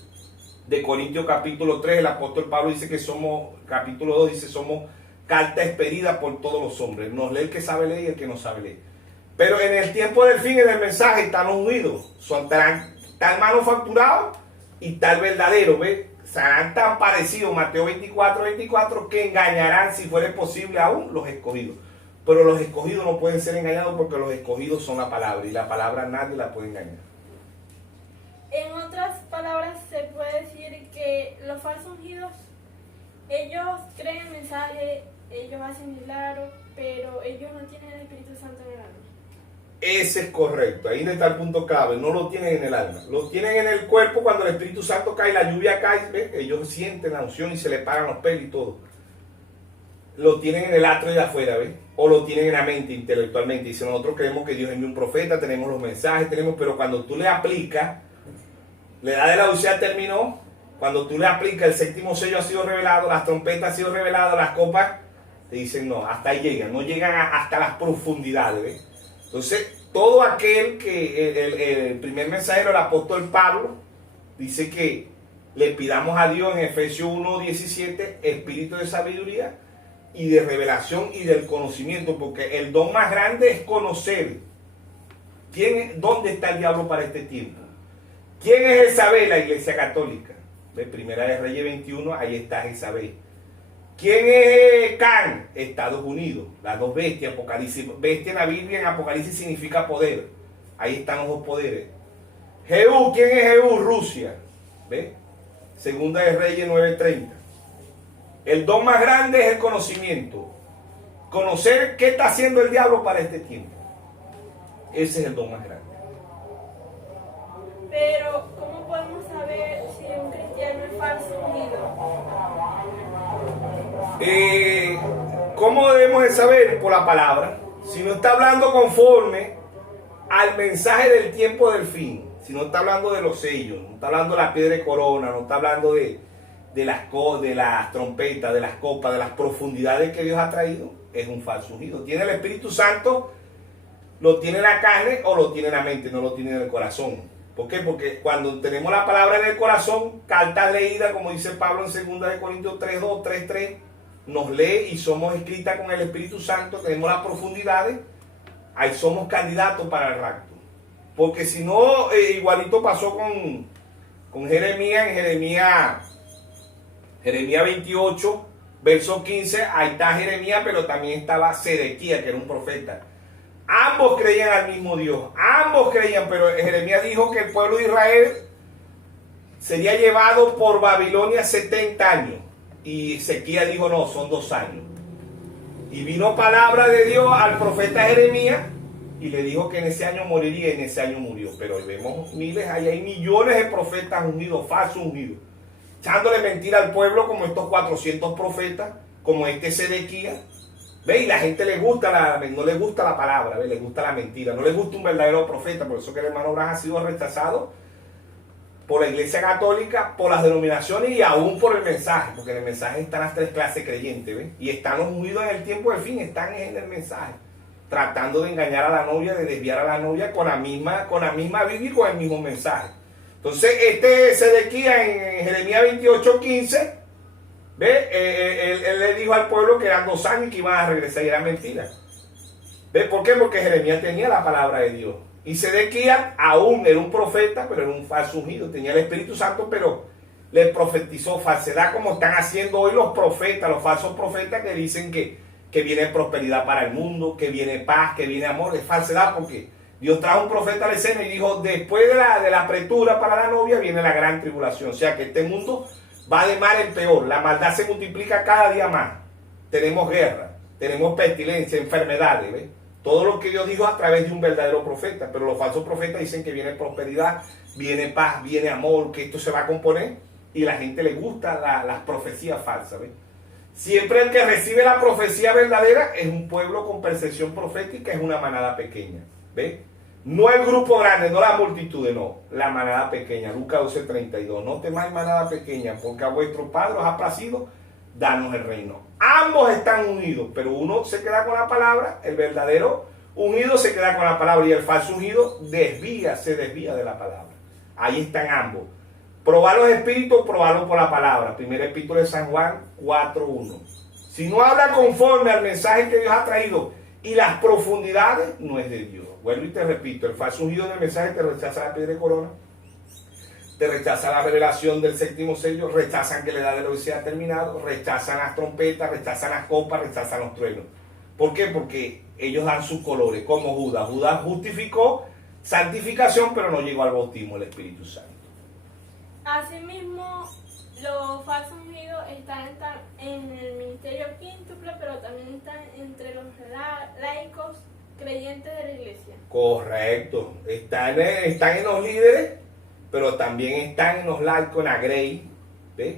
de Corintios capítulo 3, el apóstol Pablo dice que somos, capítulo 2 dice, somos carta expedida por todos los hombres. Nos lee el que sabe leer y el que no sabe leer. Pero en el tiempo del fin, en el mensaje, están los ungidos. Son tal manufacturados y tal verdadero, ¿ves? Serán tan parecidos, Mateo 24, 24, que engañarán, si fuera posible aún, los escogidos. Pero los escogidos no pueden ser engañados porque los escogidos son la palabra y la palabra nadie la puede engañar. En otras palabras, se puede decir que los falsos ungidos, ellos creen el mensaje, ellos hacen milagros, pero ellos no tienen el Espíritu Santo en el alma. Ese es correcto, ahí está el punto clave, no lo tienen en el alma, lo tienen en el cuerpo. Cuando el Espíritu Santo cae, la lluvia cae, ¿ves? Ellos sienten la unción y se les paran los pelos y todo. Lo tienen en el atrio de afuera, ¿ves? O lo tienen en la mente, intelectualmente. Dice, nosotros creemos que Dios envió un profeta, tenemos los mensajes, pero cuando tú le aplicas, la edad de la Odisea terminó, cuando tú le aplicas, el séptimo sello ha sido revelado, las trompetas han sido reveladas, las copas, te dicen no, hasta ahí llegan, no llegan hasta las profundidades, ¿ves? Entonces, todo aquel que, el primer mensajero, el apóstol Pablo, dice que le pidamos a Dios en Efesios 1:17, espíritu de sabiduría y de revelación y del conocimiento, porque el don más grande es conocer. ¿Dónde está el diablo para este tiempo? ¿Quién es Jezabel? La Iglesia Católica. ¿Ves? Primera de Reyes 21, ahí está Jezabel. ¿Quién es Can? Estados Unidos, las dos bestias, Apocalipsis. Bestia en la Biblia, en Apocalipsis significa poder. Ahí están los dos poderes. Jehú, ¿quién es Jehú? Rusia. ¿Ves? Segunda de Reyes 9:30. El don más grande es el conocimiento. Conocer qué está haciendo el diablo para este tiempo. Ese es el don más grande. Pero, ¿cómo podemos saber si un cristiano es falso ungido? ¿Cómo debemos de saber? Por la palabra. Si no está hablando conforme al mensaje del tiempo del fin, si no está hablando de los sellos, no está hablando de la piedra de corona, no está hablando de las trompetas, de las copas, de las profundidades que Dios ha traído, es un falso ungido. Tiene el Espíritu Santo, lo tiene en la carne o lo tiene en la mente, no lo tiene en el corazón. ¿Por qué? Porque cuando tenemos la palabra en el corazón, carta leída, como dice Pablo en 2 Corintios 3:2, 3:3, nos lee y somos escritas con el Espíritu Santo, tenemos las profundidades, ahí somos candidatos para el rapto. Porque si no, igualito pasó con Jeremías, en Jeremías 28, verso 15, ahí está Jeremías, pero también estaba Sedequías, que era un profeta. Ambos creían al mismo Dios, ambos creían, pero Jeremías dijo que el pueblo de Israel sería llevado por Babilonia 70 años. Y Ezequiel dijo, no, son 2 años. Y vino palabra de Dios al profeta Jeremías y le dijo que en ese año moriría y en ese año murió. Pero vemos miles, ahí hay millones de profetas ungidos, falsos ungidos, echándole mentira al pueblo como estos 400 profetas, como este Sedequías. ¿Ve? Y la gente le gusta no le gusta la palabra, ¿ve? Le gusta la mentira, no le gusta un verdadero profeta. Por eso que el hermano Abraham ha sido rechazado por la Iglesia Católica, por las denominaciones y aún por el mensaje, porque en el mensaje están las 3 clases creyentes, ¿ves? Y están los ungidos en el tiempo del fin, están en el mensaje, tratando de engañar a la novia, de desviar a la novia con la misma Biblia y con el mismo mensaje. Entonces, este Sedequías en Jeremías 28:15, ¿ves? Él le dijo al pueblo que eran 2 años y que iban a regresar, y era mentira. ¿Ves por qué? Porque Jeremías tenía la palabra de Dios. Y Sedequías aún era un profeta, pero era un falso ungido. Tenía el Espíritu Santo, pero le profetizó falsedad, como están haciendo hoy los profetas, los falsos profetas que dicen que viene prosperidad para el mundo, que viene paz, que viene amor. Es falsedad porque Dios trajo un profeta al escena y dijo, después de la apretura para la novia viene la gran tribulación. O sea que este mundo va de mal en peor. La maldad se multiplica cada día más. Tenemos guerra, tenemos pestilencia, enfermedades, ¿ves? Todo lo que Dios dijo a través de un verdadero profeta. Pero los falsos profetas dicen que viene prosperidad, viene paz, viene amor, que esto se va a componer. Y a la gente le gusta las profecías falsas, ¿ves? Siempre el que recibe la profecía verdadera es un pueblo con percepción profética, es una manada pequeña, ¿ves? No el grupo grande, no la multitud, no, la manada pequeña. Lucas 12:32. No temáis manada pequeña, porque a vuestro Padre os ha placido darnos el reino. Ambos están unidos, pero uno se queda con la palabra, el verdadero ungido se queda con la palabra, y el falso ungido se desvía de la palabra. Ahí están ambos. Probar los espíritus, probarlos por la palabra. Primera epístola de San Juan 4:1. Si no habla conforme al mensaje que Dios ha traído y las profundidades, no es de Dios. Vuelvo y te repito, el falso ungido en el mensaje te rechaza la piedra de corona, te rechaza la revelación del séptimo sello, rechazan que la edad de la Odisea ha terminado, rechazan las trompetas, rechazan las copas, rechazan los truenos. ¿Por qué? Porque ellos dan sus colores, como Judas. Judas justificó santificación, pero no llegó al bautismo del Espíritu Santo. Asimismo, los falsos ungidos están en el ministerio quíntuple, pero también están entre los laicos creyentes de la iglesia. Correcto. Están en los líderes, pero también están en los laicos, en la grey. ¿Ves?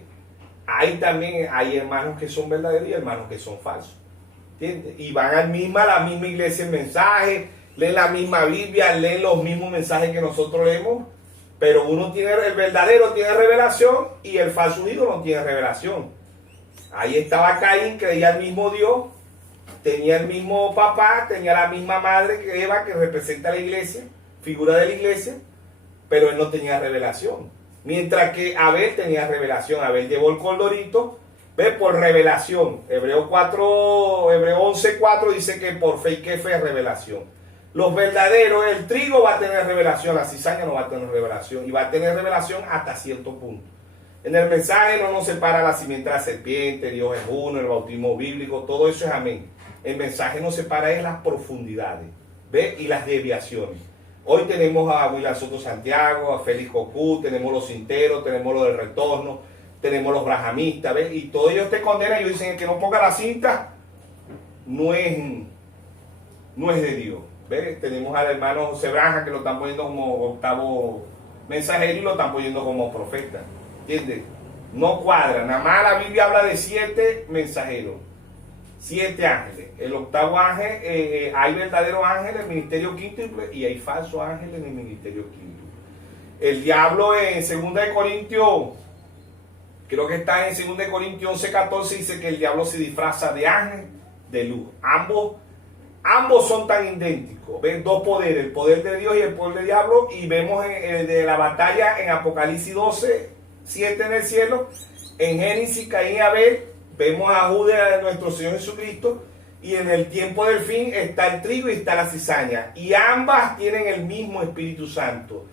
Ahí también hay hermanos que son verdaderos y hermanos que son falsos. ¿Entiendes? Y van a la misma iglesia en mensaje, leen la misma Biblia, leen los mismos mensajes que nosotros leemos, pero el verdadero tiene revelación y el falso ungido no tiene revelación. Ahí estaba Caín, creía el mismo Dios, tenía el mismo papá, tenía la misma madre que Eva, que representa a la iglesia, figura de la iglesia, pero él no tenía revelación. Mientras que Abel tenía revelación. Abel llevó el cordorito, ve, por revelación. Hebreo 11:4 dice que por fe y que fe es revelación. Los verdaderos, el trigo va a tener revelación, la cizaña no va a tener revelación, y va a tener revelación hasta cierto punto. En el mensaje no nos separa la simiente de la serpiente, Dios es uno, el bautismo bíblico, todo eso es amén. El mensaje nos separa de las profundidades, ¿ve? Y las desviaciones. Hoy tenemos a William Soto Santiago, a Félix Cocú, tenemos los cinteros, tenemos los del retorno, tenemos los brahamistas, ¿ves? Y todos ellos te condenan y ellos dicen que no ponga la cinta, no es de Dios, ¿ves? Tenemos al hermano José Branja que lo están poniendo como octavo mensajero y lo están poniendo como profeta, ¿entiendes? No cuadra, nada más la Biblia habla de 7 mensajeros, 7 ángeles. El octavo ángel, hay verdaderos ángeles en el ministerio quíntuple y hay falsos ángeles en el ministerio quíntuple. El diablo en 2 de Corintios, creo que está en 2 de Corintios 11:14, dice que el diablo se disfraza de ángel de luz. Ambos son tan idénticos. Ven dos poderes, el poder de Dios y el poder del diablo, y vemos de la batalla en Apocalipsis 12:7 en el cielo, en Génesis, Caín y Abel. Vemos a Judas de nuestro Señor Jesucristo, y en el tiempo del fin está el trigo y está la cizaña, y ambas tienen el mismo Espíritu Santo,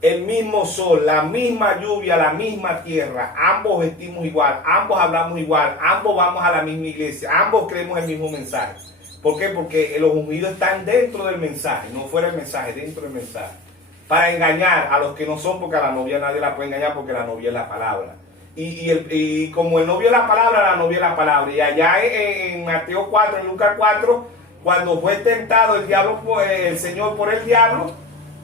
el mismo sol, la misma lluvia, la misma tierra. Ambos vestimos igual, ambos hablamos igual, ambos vamos a la misma iglesia, ambos creemos el mismo mensaje. ¿Por qué? Porque los ungidos están dentro del mensaje, no fuera del mensaje, dentro del mensaje, para engañar a los que no son, porque a la novia nadie la puede engañar, porque la novia es la palabra. Y como el novio es la palabra, la novia es la palabra. Y allá en Mateo 4, en Lucas 4, cuando fue tentado el diablo, el Señor por el diablo,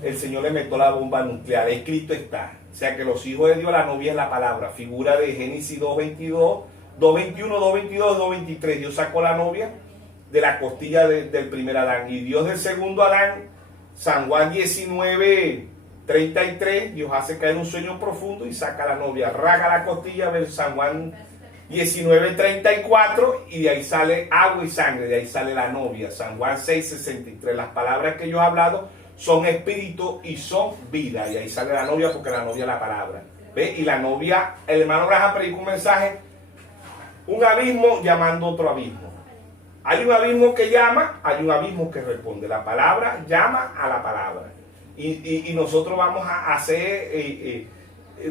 el Señor le metió la bomba nuclear. Escrito está. O sea que los hijos de Dios, la novia es la palabra. Figura de Génesis 2:22, 2:21, 2:22, 2:23. Dios sacó la novia de la costilla del primer Adán. Y Dios del segundo Adán, San Juan 19:33, Dios hace caer un sueño profundo y saca a la novia, raga la costilla, ver San Juan 19:34, y de ahí sale agua y sangre, de ahí sale la novia. San Juan 6:63, las palabras que yo he hablado son espíritu y son vida, y ahí sale la novia, porque la novia es la palabra. ¿Ve? Y la novia, el hermano Braham predicó un mensaje, un abismo llamando otro abismo. Hay un abismo que llama, hay un abismo que responde. La palabra llama a la palabra. Y nosotros vamos a hacer,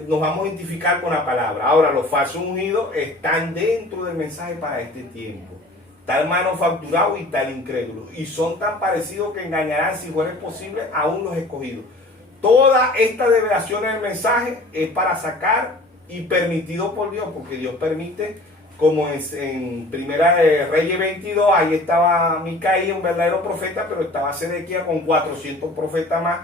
nos vamos a identificar con la palabra. Ahora, los falsos ungidos están dentro del mensaje para este tiempo. Está el manufacturado y está el incrédulo. Y son tan parecidos que engañarán, si fuera posible, aún los escogidos. Toda esta revelación del mensaje es para sacar, y permitido por Dios, porque Dios permite, como en Primera de Reyes 22, ahí estaba Micaías, un verdadero profeta, pero estaba Sedequías con 400 profetas más.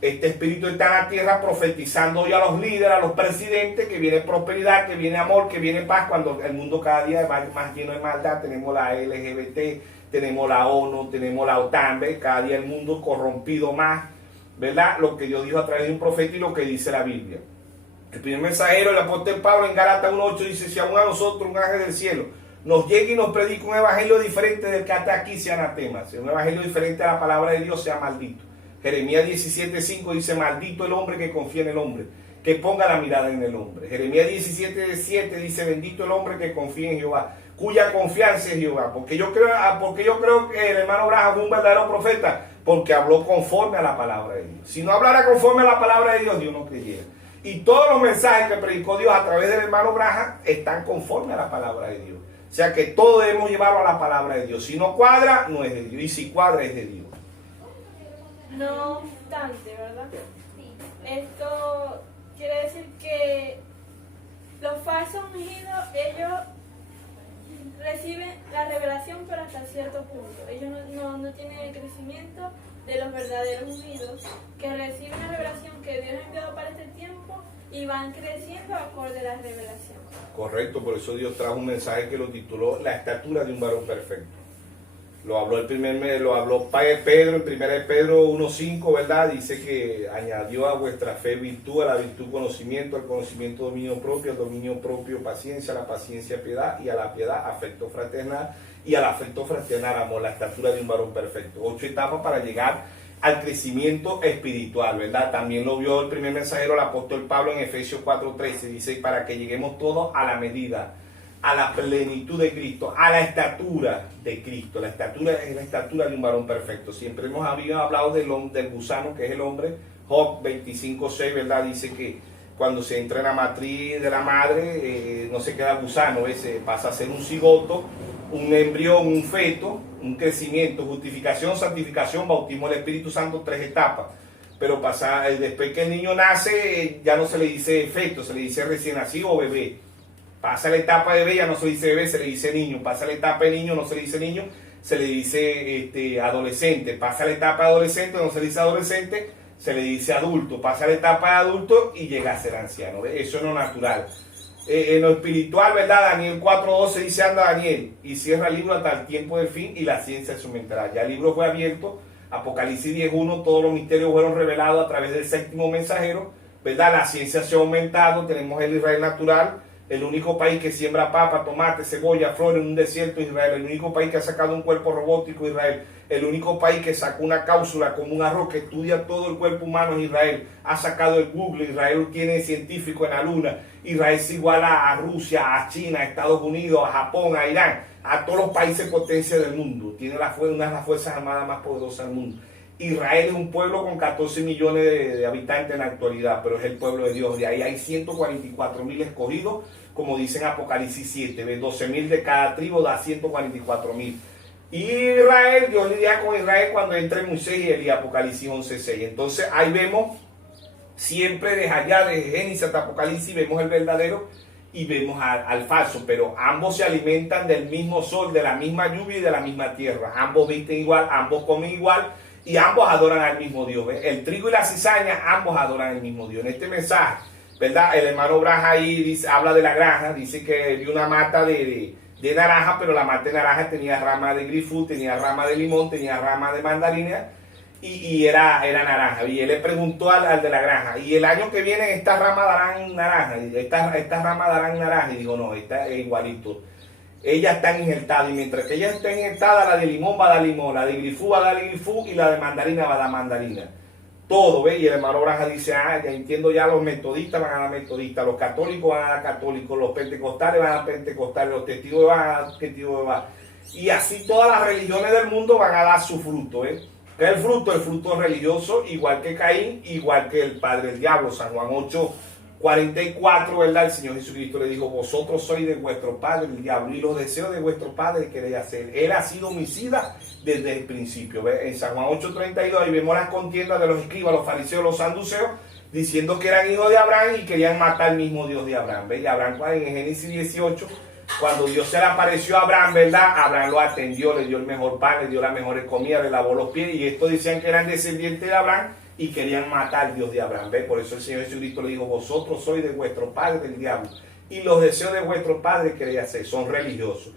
Este espíritu está en la tierra profetizando hoy a los líderes, a los presidentes, que viene prosperidad, que viene amor, que viene paz, cuando el mundo cada día va más lleno de maldad. Tenemos la LGBT, tenemos la ONU, tenemos la OTAN, ¿ves? Cada día el mundo corrompido más, ¿verdad? Lo que Dios dijo a través de un profeta y lo que dice la Biblia. El primer mensajero, el apóstol Pablo, en Gálatas 1:8 dice: si aún a nosotros un ángel del cielo nos llega y nos predica un evangelio diferente del que hasta aquí, sea anatema, si un evangelio diferente a la palabra de Dios, sea maldito. Jeremías 17:5 dice: maldito el hombre que confía en el hombre, que ponga la mirada en el hombre. Jeremías 17:7 dice, bendito el hombre que confía en Jehová, cuya confianza es Jehová. Porque yo creo que el hermano Branham es un verdadero profeta, porque habló conforme a la palabra de Dios. Si no hablara conforme a la palabra de Dios, Dios no creyera. Y todos los mensajes que predicó Dios a través del hermano Branham están conforme a la palabra de Dios. O sea que todo debemos llevarlo a la palabra de Dios. Si no cuadra, no es de Dios. Y si cuadra, es de Dios. No obstante, ¿verdad? Esto quiere decir que los falsos ungidos, ellos reciben la revelación, pero hasta cierto punto. Ellos no tienen el crecimiento de los verdaderos ungidos, que reciben la revelación que Dios ha enviado para este tiempo y van creciendo acorde a la revelación. Correcto, por eso Dios trajo un mensaje que lo tituló La estatura de un varón perfecto. Lo habló Pedro en 1 Pedro 1:5, ¿verdad? Dice que añadió a vuestra fe virtud, a la virtud conocimiento, al conocimiento dominio propio, al dominio propio paciencia, a la paciencia piedad, y a la piedad afecto fraternal, y al afecto fraternal amor, la estatura de un varón perfecto. 8 etapas para llegar al crecimiento espiritual, ¿verdad? También lo vio el primer mensajero, el apóstol Pablo, en Efesios 4:13, dice, para que lleguemos todos a la medida, a la plenitud de Cristo, a la estatura de Cristo. La estatura es la estatura de un varón perfecto. Siempre hemos hablado del gusano, que es el hombre. Job 25:6, ¿verdad? Dice que cuando se entra en la matriz de la madre, no se queda gusano, pasa a ser un cigoto, un embrión, un feto, un crecimiento, justificación, santificación, bautismo del Espíritu Santo, 3 etapas. Pero después que el niño nace, ya no se le dice feto, se le dice recién nacido o bebé. Pasa la etapa de bebé, ya no se le dice bebé, se le dice niño. Pasa la etapa de niño, no se le dice niño, se le dice adolescente. Pasa la etapa de adolescente, no se le dice adolescente, se le dice adulto. Pasa la etapa de adulto y llega a ser anciano. ¿Ves? Eso es lo natural. En lo espiritual, ¿verdad? Daniel 4:12 dice, anda Daniel, y cierra el libro hasta el tiempo del fin y la ciencia someterá. Ya el libro fue abierto, Apocalipsis 10:1, todos los misterios fueron revelados a través del séptimo mensajero, ¿verdad? La ciencia se ha aumentado, tenemos el Israel natural, el único país que siembra papa, tomate, cebolla, flores en un desierto, Israel. El único país que ha sacado un cuerpo robótico, Israel. El único país que sacó una cápsula como un arroz que estudia todo el cuerpo humano, Israel. Ha sacado el Google, Israel tiene científico en la luna. Israel se iguala a Rusia, a China, a Estados Unidos, a Japón, a Irán, a todos los países potencia del mundo. Tiene una de las fuerzas armadas más poderosas del mundo. Israel es un pueblo con 14 millones de habitantes en la actualidad, pero es el pueblo de Dios. De ahí hay 144.000 escogidos, como dice en Apocalipsis 7, 12.000 de cada tribu da 144.000. Y Israel, Dios lidia con Israel cuando entre Moisés y Elías, Apocalipsis 11:6. Entonces ahí vemos, siempre desde allá, desde Génesis hasta Apocalipsis, vemos el verdadero y vemos al falso, pero ambos se alimentan del mismo sol, de la misma lluvia y de la misma tierra. Ambos visten igual, ambos comen igual, y ambos adoran al mismo Dios. ¿Ves? El trigo y la cizaña, ambos adoran al mismo Dios. En este mensaje, ¿verdad? El hermano Branham ahí habla de la granja, dice que vio una mata de naranja, pero la mata de naranja tenía rama de grifú, tenía rama de limón, tenía rama de mandarina, y era naranja. Y él le preguntó al de la granja, ¿y el año que viene estas ramas darán naranja? ¿Estas ramas darán naranja? Y dijo, no, esta es igualito. Ellas están injertadas, y mientras que ellas estén injertadas, la de limón va a dar limón, la de grifú va a dar grifú, y la de mandarina va a dar mandarina. Todo, ¿ves? Y el hermano Branham dice, ya entiendo, ya los metodistas van a dar metodistas, los católicos van a dar católicos, los pentecostales van a dar pentecostales, los testigos van a dar testigos de Jehová. Y así todas las religiones del mundo van a dar su fruto, ¿eh? ¿Qué es el fruto? El fruto religioso, igual que Caín, igual que el padre del diablo. San Juan 8:44, ¿verdad? El Señor Jesucristo le dijo, vosotros sois de vuestro padre el diablo, y los deseos de vuestro padre queréis hacer. Él ha sido homicida desde el principio. ¿Ves? En San Juan 8:32 ahí vemos las contiendas de los escribas, los fariseos, los saduceos, diciendo que eran hijos de Abraham y querían matar al mismo Dios de Abraham. ¿Ves? Y Abraham, en Génesis 18, cuando Dios se le apareció a Abraham, ¿verdad? Abraham lo atendió, le dio el mejor pan, le dio las mejores comidas, le lavó los pies, y estos decían que eran descendientes de Abraham y querían matar al Dios de Abraham. ¿Ves? Por eso el Señor Jesucristo le dijo, vosotros sois de vuestro padre el diablo, y los deseos de vuestro padre queréis hacer. Son religiosos.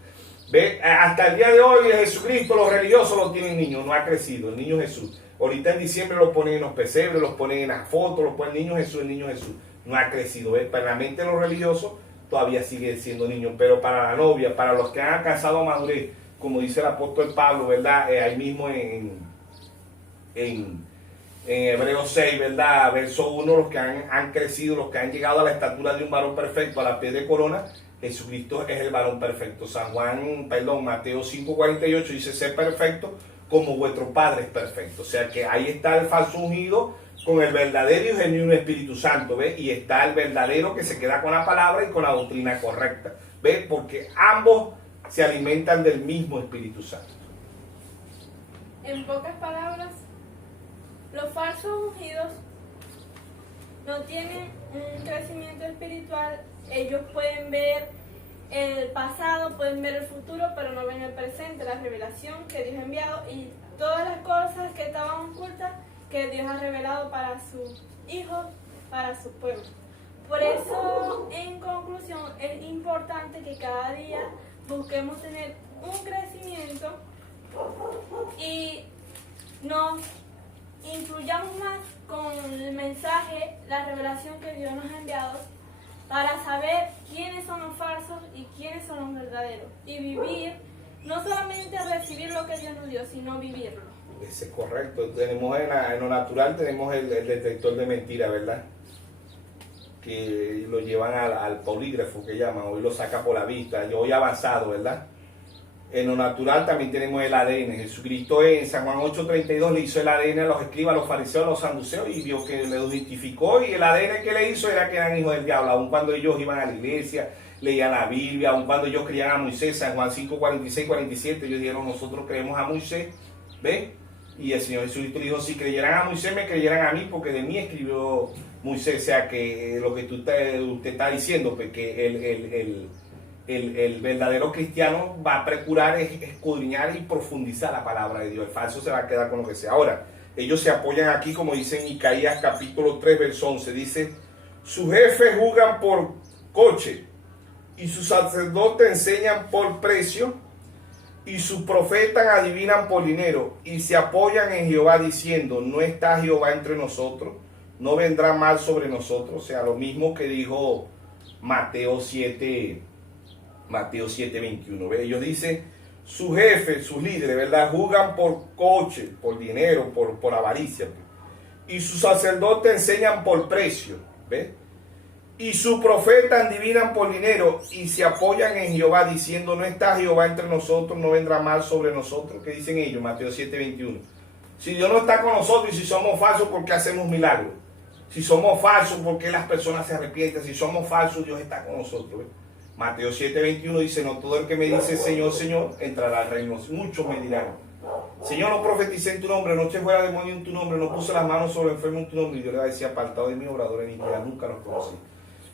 ¿Ves? Hasta el día de hoy Jesucristo, los religiosos lo tienen niños, no ha crecido, el niño Jesús. Ahorita en diciembre lo ponen en los pesebres, los ponen en las fotos, los ponen el niño Jesús, no ha crecido. ¿Ves? Para la mente de los religiosos todavía sigue siendo niño, pero para la novia, para los que han alcanzado madurez, como dice el apóstol Pablo, ¿verdad? Ahí mismo en en Hebreos 6, ¿verdad? Verso 1, los que han crecido, los que han llegado a la estatura de un varón perfecto, a la pie de corona, Jesucristo es el varón perfecto. Mateo 5:48 dice, sé perfecto como vuestro Padre es perfecto. O sea que ahí está el falso ungido con el verdadero y genuino Espíritu Santo, ¿ves? Y está el verdadero que se queda con la palabra y con la doctrina correcta, ¿ves? Porque ambos se alimentan del mismo Espíritu Santo. En pocas palabras, los falsos ungidos no tienen un crecimiento espiritual. Ellos pueden ver el pasado, pueden ver el futuro, pero no ven el presente, la revelación que Dios ha enviado y todas las cosas que estaban ocultas que Dios ha revelado para sus hijos, para su pueblo. Por eso, en conclusión, es importante que cada día busquemos tener un crecimiento y nos influyamos más con el mensaje, la revelación que Dios nos ha enviado, para saber quiénes son los falsos y quiénes son los verdaderos. Y vivir, no solamente recibir lo que Dios nos dio, sino vivirlo. Ese es correcto. Tenemos en lo natural, tenemos el detector de mentiras, ¿verdad? Que lo llevan al polígrafo, que llaman, hoy lo saca por la vista, y hoy avanzado, ¿verdad? En lo natural también tenemos el ADN. Jesucristo en San Juan 8:32 le hizo el ADN a los escribas, a los fariseos, a los saduceos y vio que le identificó, y el ADN que le hizo era que eran hijos del diablo, aun cuando ellos iban a la iglesia, leían la Biblia, aun cuando ellos creían a Moisés. San Juan 5:46-47 ellos dijeron, nosotros creemos a Moisés, ¿ves? Y el Señor Jesucristo dijo, si creyeran a Moisés, me creyeran a mí, porque de mí escribió Moisés. O sea que lo que usted está diciendo, pues, que el verdadero cristiano va a procurar escudriñar y profundizar la palabra de Dios. El falso se va a quedar con lo que sea. Ahora, ellos se apoyan aquí, como dice en Micaías capítulo 3, verso 11, dice, sus jefes juzgan por coche y sus sacerdotes enseñan por precio y sus profetas adivinan por dinero y se apoyan en Jehová diciendo, no está Jehová entre nosotros, no vendrá mal sobre nosotros. O sea, lo mismo que dijo Mateo 7:21. Ellos dicen, sus jefes, sus líderes, ¿verdad? Juzgan por coche, por dinero, por avaricia. Y sus sacerdotes enseñan por precio, ¿ves? Y sus profetas adivinan por dinero y se apoyan en Jehová diciendo, no está Jehová entre nosotros, no vendrá mal sobre nosotros. ¿Qué dicen ellos? Mateo 7:21. Si Dios no está con nosotros y si somos falsos, ¿por qué hacemos milagros? Si somos falsos, ¿por qué las personas se arrepienten? Si somos falsos, Dios está con nosotros, ¿ves? Mateo 7:21 dice, no todo el que me dice Señor, Señor, entrará al reino. Muchos me dirán, Señor, no profeticé en tu nombre, no eché fuera demonio en tu nombre, no puse las manos sobre el enfermo en tu nombre. Y Dios le va a decir, apartado de mí, obrador de iniquidad, nunca los conocí.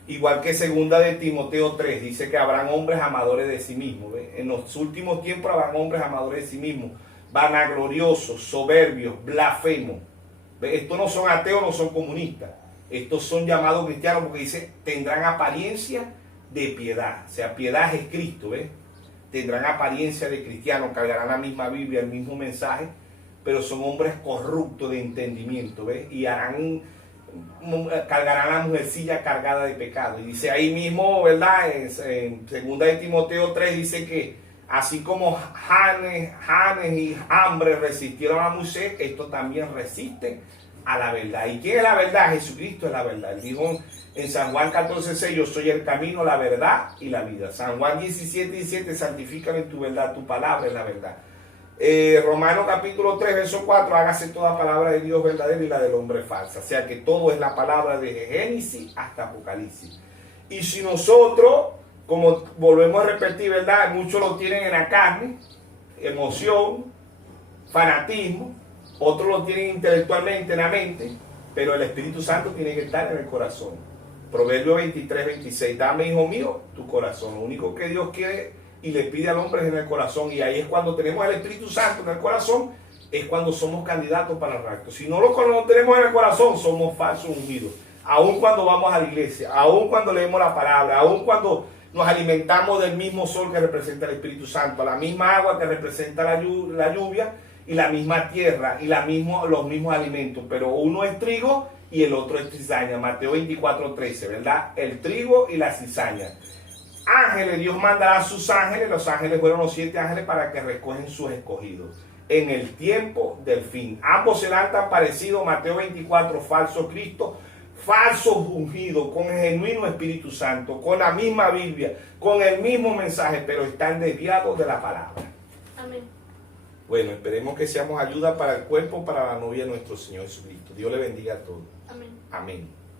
Igual que segunda de Timoteo 3, dice que habrán hombres amadores de sí mismos. ¿Ves? En los últimos tiempos habrán hombres amadores de sí mismos, vanagloriosos, soberbios, blasfemos. ¿Ves? Estos no son ateos, no son comunistas. Estos son llamados cristianos porque dice, tendrán apariencia de piedad. O sea, piedad es Cristo, ¿ves? Tendrán apariencia de cristianos, cargarán la misma Biblia, el mismo mensaje, pero son hombres corruptos de entendimiento, ¿ves? Y cargarán la mujercilla cargada de pecado. Y dice ahí mismo, ¿verdad? En segunda de Timoteo 3 dice que así como Janes y Jambres resistieron a Moisés, estos también resisten a la verdad. ¿Y quién es la verdad? Jesucristo es la verdad. Él dijo en San Juan 14:6, yo soy el camino, la verdad y la vida. San Juan 17:17, santifícame en tu verdad, tu palabra es la verdad. Romanos capítulo 3, verso 4, hágase toda palabra de Dios verdadera y la del hombre falsa. O sea que todo es la palabra de Génesis hasta Apocalipsis. Y si nosotros, como volvemos a repetir, ¿verdad? Muchos lo tienen en la carne, emoción, fanatismo, otros lo tienen intelectualmente en la mente, pero el Espíritu Santo tiene que estar en el corazón. Proverbio 23:26, dame, hijo mío, tu corazón. Lo único que Dios quiere y le pide al hombre es en el corazón, y ahí es cuando tenemos el Espíritu Santo en el corazón, es cuando somos candidatos para el rapto. Si no lo tenemos en el corazón, somos falsos ungidos. Aun cuando vamos a la iglesia, aun cuando leemos la palabra, aun cuando nos alimentamos del mismo sol que representa el Espíritu Santo, la misma agua que representa la lluvia, y la misma tierra, y los mismos alimentos, pero uno es trigo y el otro es cizaña. Mateo 24:13, ¿verdad? El trigo y la cizaña. Ángeles, Dios mandará a sus ángeles, los ángeles fueron los 7 ángeles para que recogen sus escogidos. en el tiempo del fin. Ambos serán tan parecidos, Mateo 24, falso Cristo, falso ungido, con el genuino Espíritu Santo, con la misma Biblia, con el mismo mensaje, pero están desviados de la palabra. Amén. Bueno, esperemos que seamos ayuda para el cuerpo, para la novia de nuestro Señor Jesucristo. Dios le bendiga a todos. Amén. Amén.